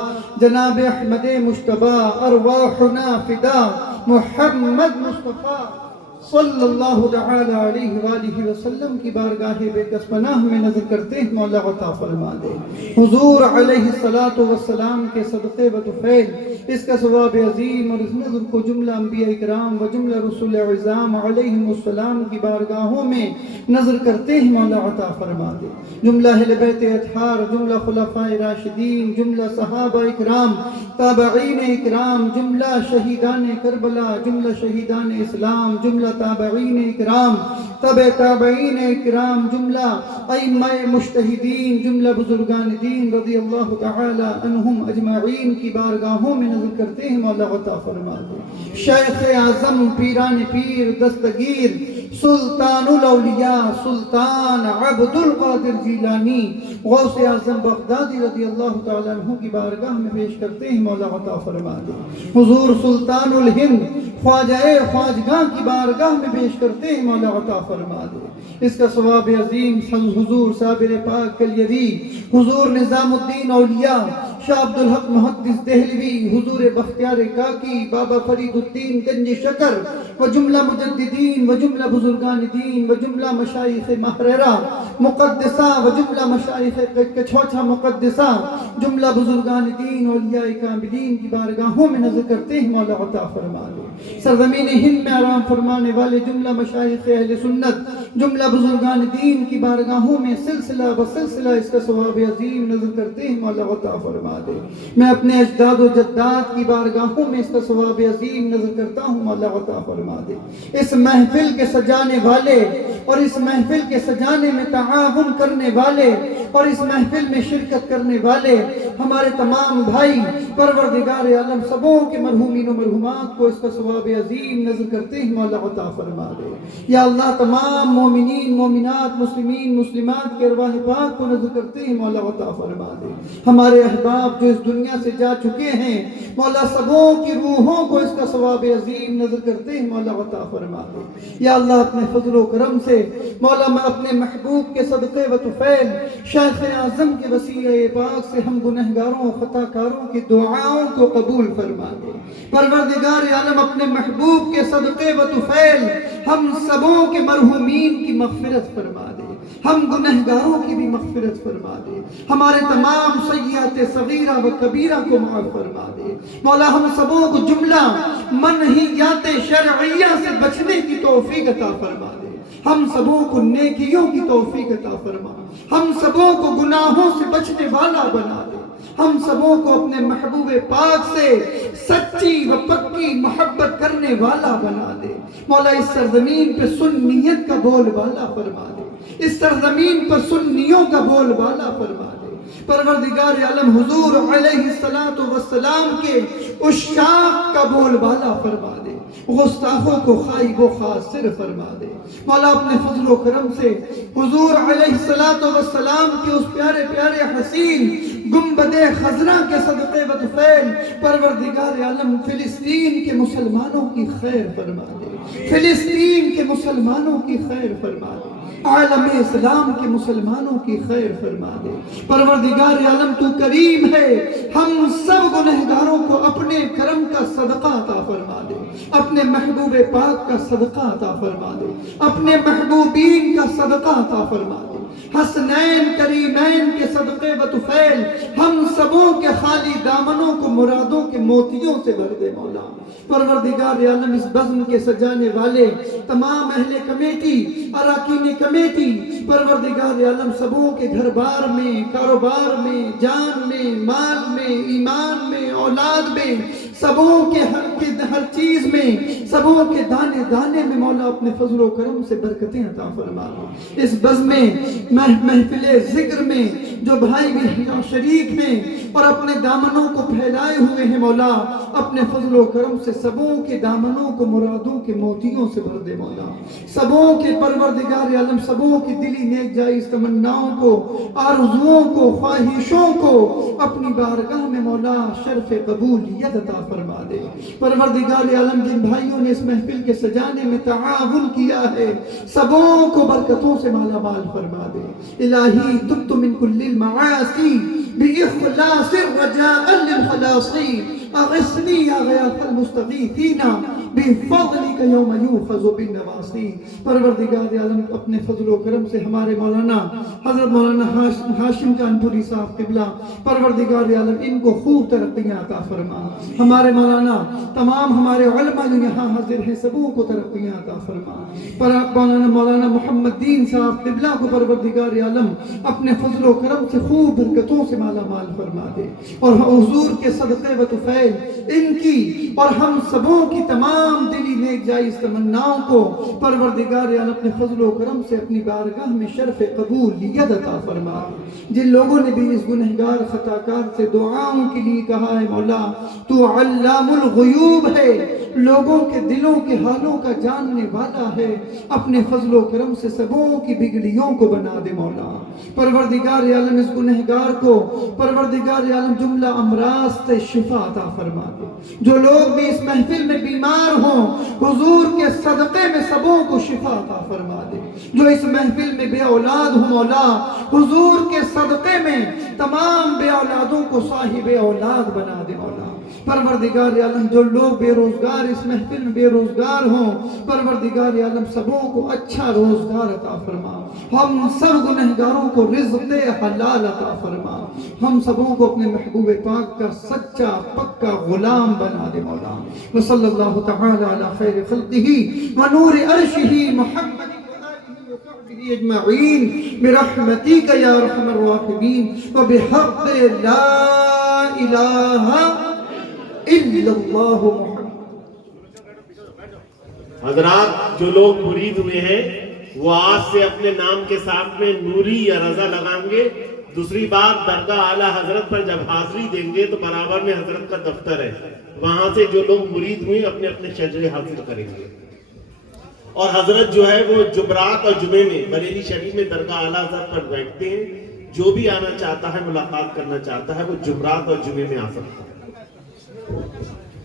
جناب احمد مجتبی ارواحنا فدا محمد مصطفیٰ صلی اللہ تعالی علیہ وآلہ وسلم کی بارگاہ بے کس پناہ میں نظر کرتے ہیں، مولا عطا فرما دے۔ حضور علیہ السلام کے صدقے و طفیل اس کا ثواب عظیم اور اس نظر کو جملہ انبیاء اکرام و جملہ رسول عظام علیہ السلام کی بارگاہوں میں نظر کرتے ہیں، مولا عطا فرما دے۔ جملہ اہل بیت اطہار، جملہ خلفاء راشدین، جملہ صحابہ اکرام، تابعین اکرام، جملہ شہیدان کربلا، جملہ شہیدان اسلام، جملہ تابعین اکرام، تابعین اکرام، جملہ ائمہ مجتہدین، جملہ بزرگان دین رضی اللہ تعالی عنہم اجمعین کی بارگاہوں میں نظر کرتے ہیں، مولا عطا فرما دے۔ شیخ اعظم، پیران پیر، دستگیر، سلطان الاولیاء، سلطان عبد القادر جیلانی، غوث اعظم بغدادی رضی اللہ تعالی عنہ کی بارگاہ میں پیش کرتے ہیں، مولا عطا فرما دے۔ حضور سلطان الہند، خواجہ خواجگاہ کی بارگاہ میں پیش کرتے ہیں، مولا عطا فرما دے۔ اس کا ثواب عظیم حضور صابر پاک کلیری، حضور نظام الدین اولیاء، شاہ عبدالحق محدث دہلوی، حضور بختیار کاکی، بابا فرید الدین گنج شکر و جملہ مجددین و جملہ بزرگان دین و جملہ مشایخ محررہ مقدسہ و جملہ مشایخ کچھوچھا مقدسہ، جملہ بزرگان دین اولیاء کاملین کی بارگاہوں میں نظر کرتے ہیں، مولا عطا فرما دے۔ سرزمین ہند میں آرام فرمانے والے جملہ مشایخ اہل سنت، جملہ بزرگان دین کی بارگاہوں میں سلسلہ بسلسلہ اس کا ثواب عظیم نظر کرتے ہیں، مولا عطا فرما دے۔ میں اپنے اجداد و جدات کی بارگاہوں میں اس کا ثواب عظیم نظر کرتا ہوں، مولا عطا فرما دے۔ اس محفل کے سجانے والے اور اس محفل کے سجانے میں تعاون کرنے والے اور اس محفل میں شرکت کرنے والے ہمارے تمام بھائی پروردگار عالم سبوں کے مرحومین و مرحومات کو اس کا ثواب عظیم نظر کرتے ہیں مولا عطا فرما دے یا اللہ تمام مومنین مومنات مسلمین مسلمات کے ارواح پاک کو نظر کرتے ہیں مولا عطا فرما دے ہمارے احباب جو اس دنیا سے جا چکے ہیں مولا سبوں کی روحوں کو اس کا ثواب عظیم نظر کرتے ہیں مولا عطا فرما دے یا اللہ اپنے فضل و کرم سے مولا میں اپنے محبوب کے صدقے و طفیل شیخ اعظم کے وسیلہ پاک سے ہم گنہگاروں خطا کاروں کی دعاؤں کو قبول فرما دے پروردگار عالم اپنے محبوب کے صدقے و طفیل ہم سبوں کے مرحومین کی مغفرت فرما دے ہم گنہگاروں کی بھی مغفرت فرما دے ہمارے تمام سیئات صغیرہ و کبیرہ کو معاف فرما دے مولا ہم سبوں کو جملہ منہیات شرعیہ سے بچنے کی توفیق عطا فرما دے ہم سبوں کو نیکیوں کی توفیق عطا فرما ہم سبوں کو گناہوں سے بچنے والا بنا دے ہم سبوں کو اپنے محبوب پاک سے سچی و پکی محبت کرنے والا بنا دے مولا اس سرزمین پہ سنیت کا بول بالا فرما دے اس سرزمین پر سنیوں کا بول بالا فرما دے پروردگار عالم حضور علیہ السلام کے عشاق کا بول بالا فرما دے گستاخوں کو خائب و خاسر فرما دے مولا اپنے فضل و کرم سے حضور علیہ السلام کے اس پیارے پیارے حسین گنبد خضرا کے صدقے و طفیل پروردگار عالم فلسطین کے مسلمانوں کی خیر فرما دے فلسطین کے مسلمانوں کی خیر فرما دے عالم اسلام کے مسلمانوں کی خیر فرما دے پروردگار عالم تو کریم ہے ہم سب گنہگاروں کو اپنے کرم کا صدقہ عطا فرما دے اپنے محبوب پاک کا صدقہ عطا فرما دے اپنے محبوبین کا صدقہ عطا فرما دے حسنین کریمین کے صدقے و طفیل ہم سبوں کے خالی دامنوں کو مرادوں کے موتیوں سے بھر دے مولا پروردگار عالم اس بزم کے سجانے والے تمام اہل کمیٹی اراکین کمیٹی پروردگار عالم سبوں کے گھر بار میں کاروبار میں جان میں مال میں ایمان میں اولاد میں سبوں کے ہر چیز میں سبوں کے دانے دانے میں مولا اپنے فضل و کرم سے برکتیں عطا فرما اس بزم محفل ذکر میں جو بھائی بھی شریک ہیں اور اپنے دامنوں کو پھیلائے ہوئے ہیں مولا اپنے فضل و کرم سے سبوں کے دامنوں کو مرادوں کے موتیوں سے بھر دے مولا سبوں کے پروردگار عالم سبوں کی دلی نیک جائز تمناؤں کو آرزوؤں کو خواہشوں کو اپنی بارگاہ میں مولا شرف قبولیت عطا فرما دے پروردگار عالم جن بھائیوں نے اس محفل کے سجانے میں تعاون کیا ہے سبوں کو برکتوں سے مالا مال فرما دے الہی تبت من کل المعاصی بإخلاص رجاء للخلاص اغثنی یا غیاث المستغیثین بفضلک یوم یوخذ بالنواصی پروردگار عالم اپنے فضل و کرم سے ہمارے مولانا حضرت مولانا ہاشم جان پوری صاحب قبلہ پروردگار عالم ان کو خوب ترقیاں عطا فرما ہمارے مولانا تمام ہمارے علماء جو یہاں حاضر ہیں سبوں کو ترقیاں عطا فرما مولانا محمد دین صاحب قبلہ کو پروردگار عالم اپنے فضل و کرم سے خوب برکتوں سے مالا مال فرما دے اور حضور کے صدقے و طفیل ان کی اور ہم سبوں کی تمام دلی نیک جائز تمناؤں کو پروردگار عالم اپنے فضل و کرم سے اپنی بارگاہ میں شرف قبولیت عطا فرما جن لوگوں نے بھی اس گنہگار خطاکار سے دعاؤں کے لیے کہا ہے مولا تو علام الغیوب ہے لوگوں کے دلوں کے حالوں کا جاننے والا ہے اپنے فضل و کرم سے سبوں کی بگڑیوں کو بنا دے مولا پروردگار عالم اس گنہگار کو پروردگار عالم جملہ امراض سے شفا عطا فرما دے جو لوگ بھی اس محفل میں بیمار ہوں حضور کے صدقے میں سبوں کو شفا عطا فرما دے جو اس محفل میں بے اولاد ہوں مولا حضور کے صدقے میں تمام بے اولادوں کو صاحب اولاد بنا دے مولا پروردگار عالم جو لوگ بے روزگار اس محفل میں بے روزگار ہوں پروردگار عالم سبوں کو اچھا روزگار عطا فرما ہم سب گنہگاروں کو رزق حلال عطا فرما ہم سبوں کو اپنے محبوب پاک کا سچا پکا غلام بنا دے مولا وصلی اللہ تعالی علی خیر خلقہ ونور عرشہ محمد اجمعین برحمتک یا ارحم الراحمین وبحق لا الہ الا اللہ محمد حضرات جو لوگ مرید ہوئے ہیں وہ آج سے اپنے نام کے ساتھ میں نوری یا رضا لگائیں گے دوسری بات درگاہ اعلیٰ حضرت پر جب حاضری دیں گے تو برابر میں حضرت کا دفتر ہے، وہاں سے جو لوگ مرید ہوئے اپنے اپنے شجرے حاصل کریں گے. اور حضرت جو ہے وہ جمعرات اور جمعے میں بریلی شریف میں درگاہ اعلیٰ حضرت پر بیٹھتے ہیں. جو بھی آنا چاہتا ہے، ملاقات کرنا چاہتا ہے، وہ جمعرات اور جمعے میں آ سکتا ہے.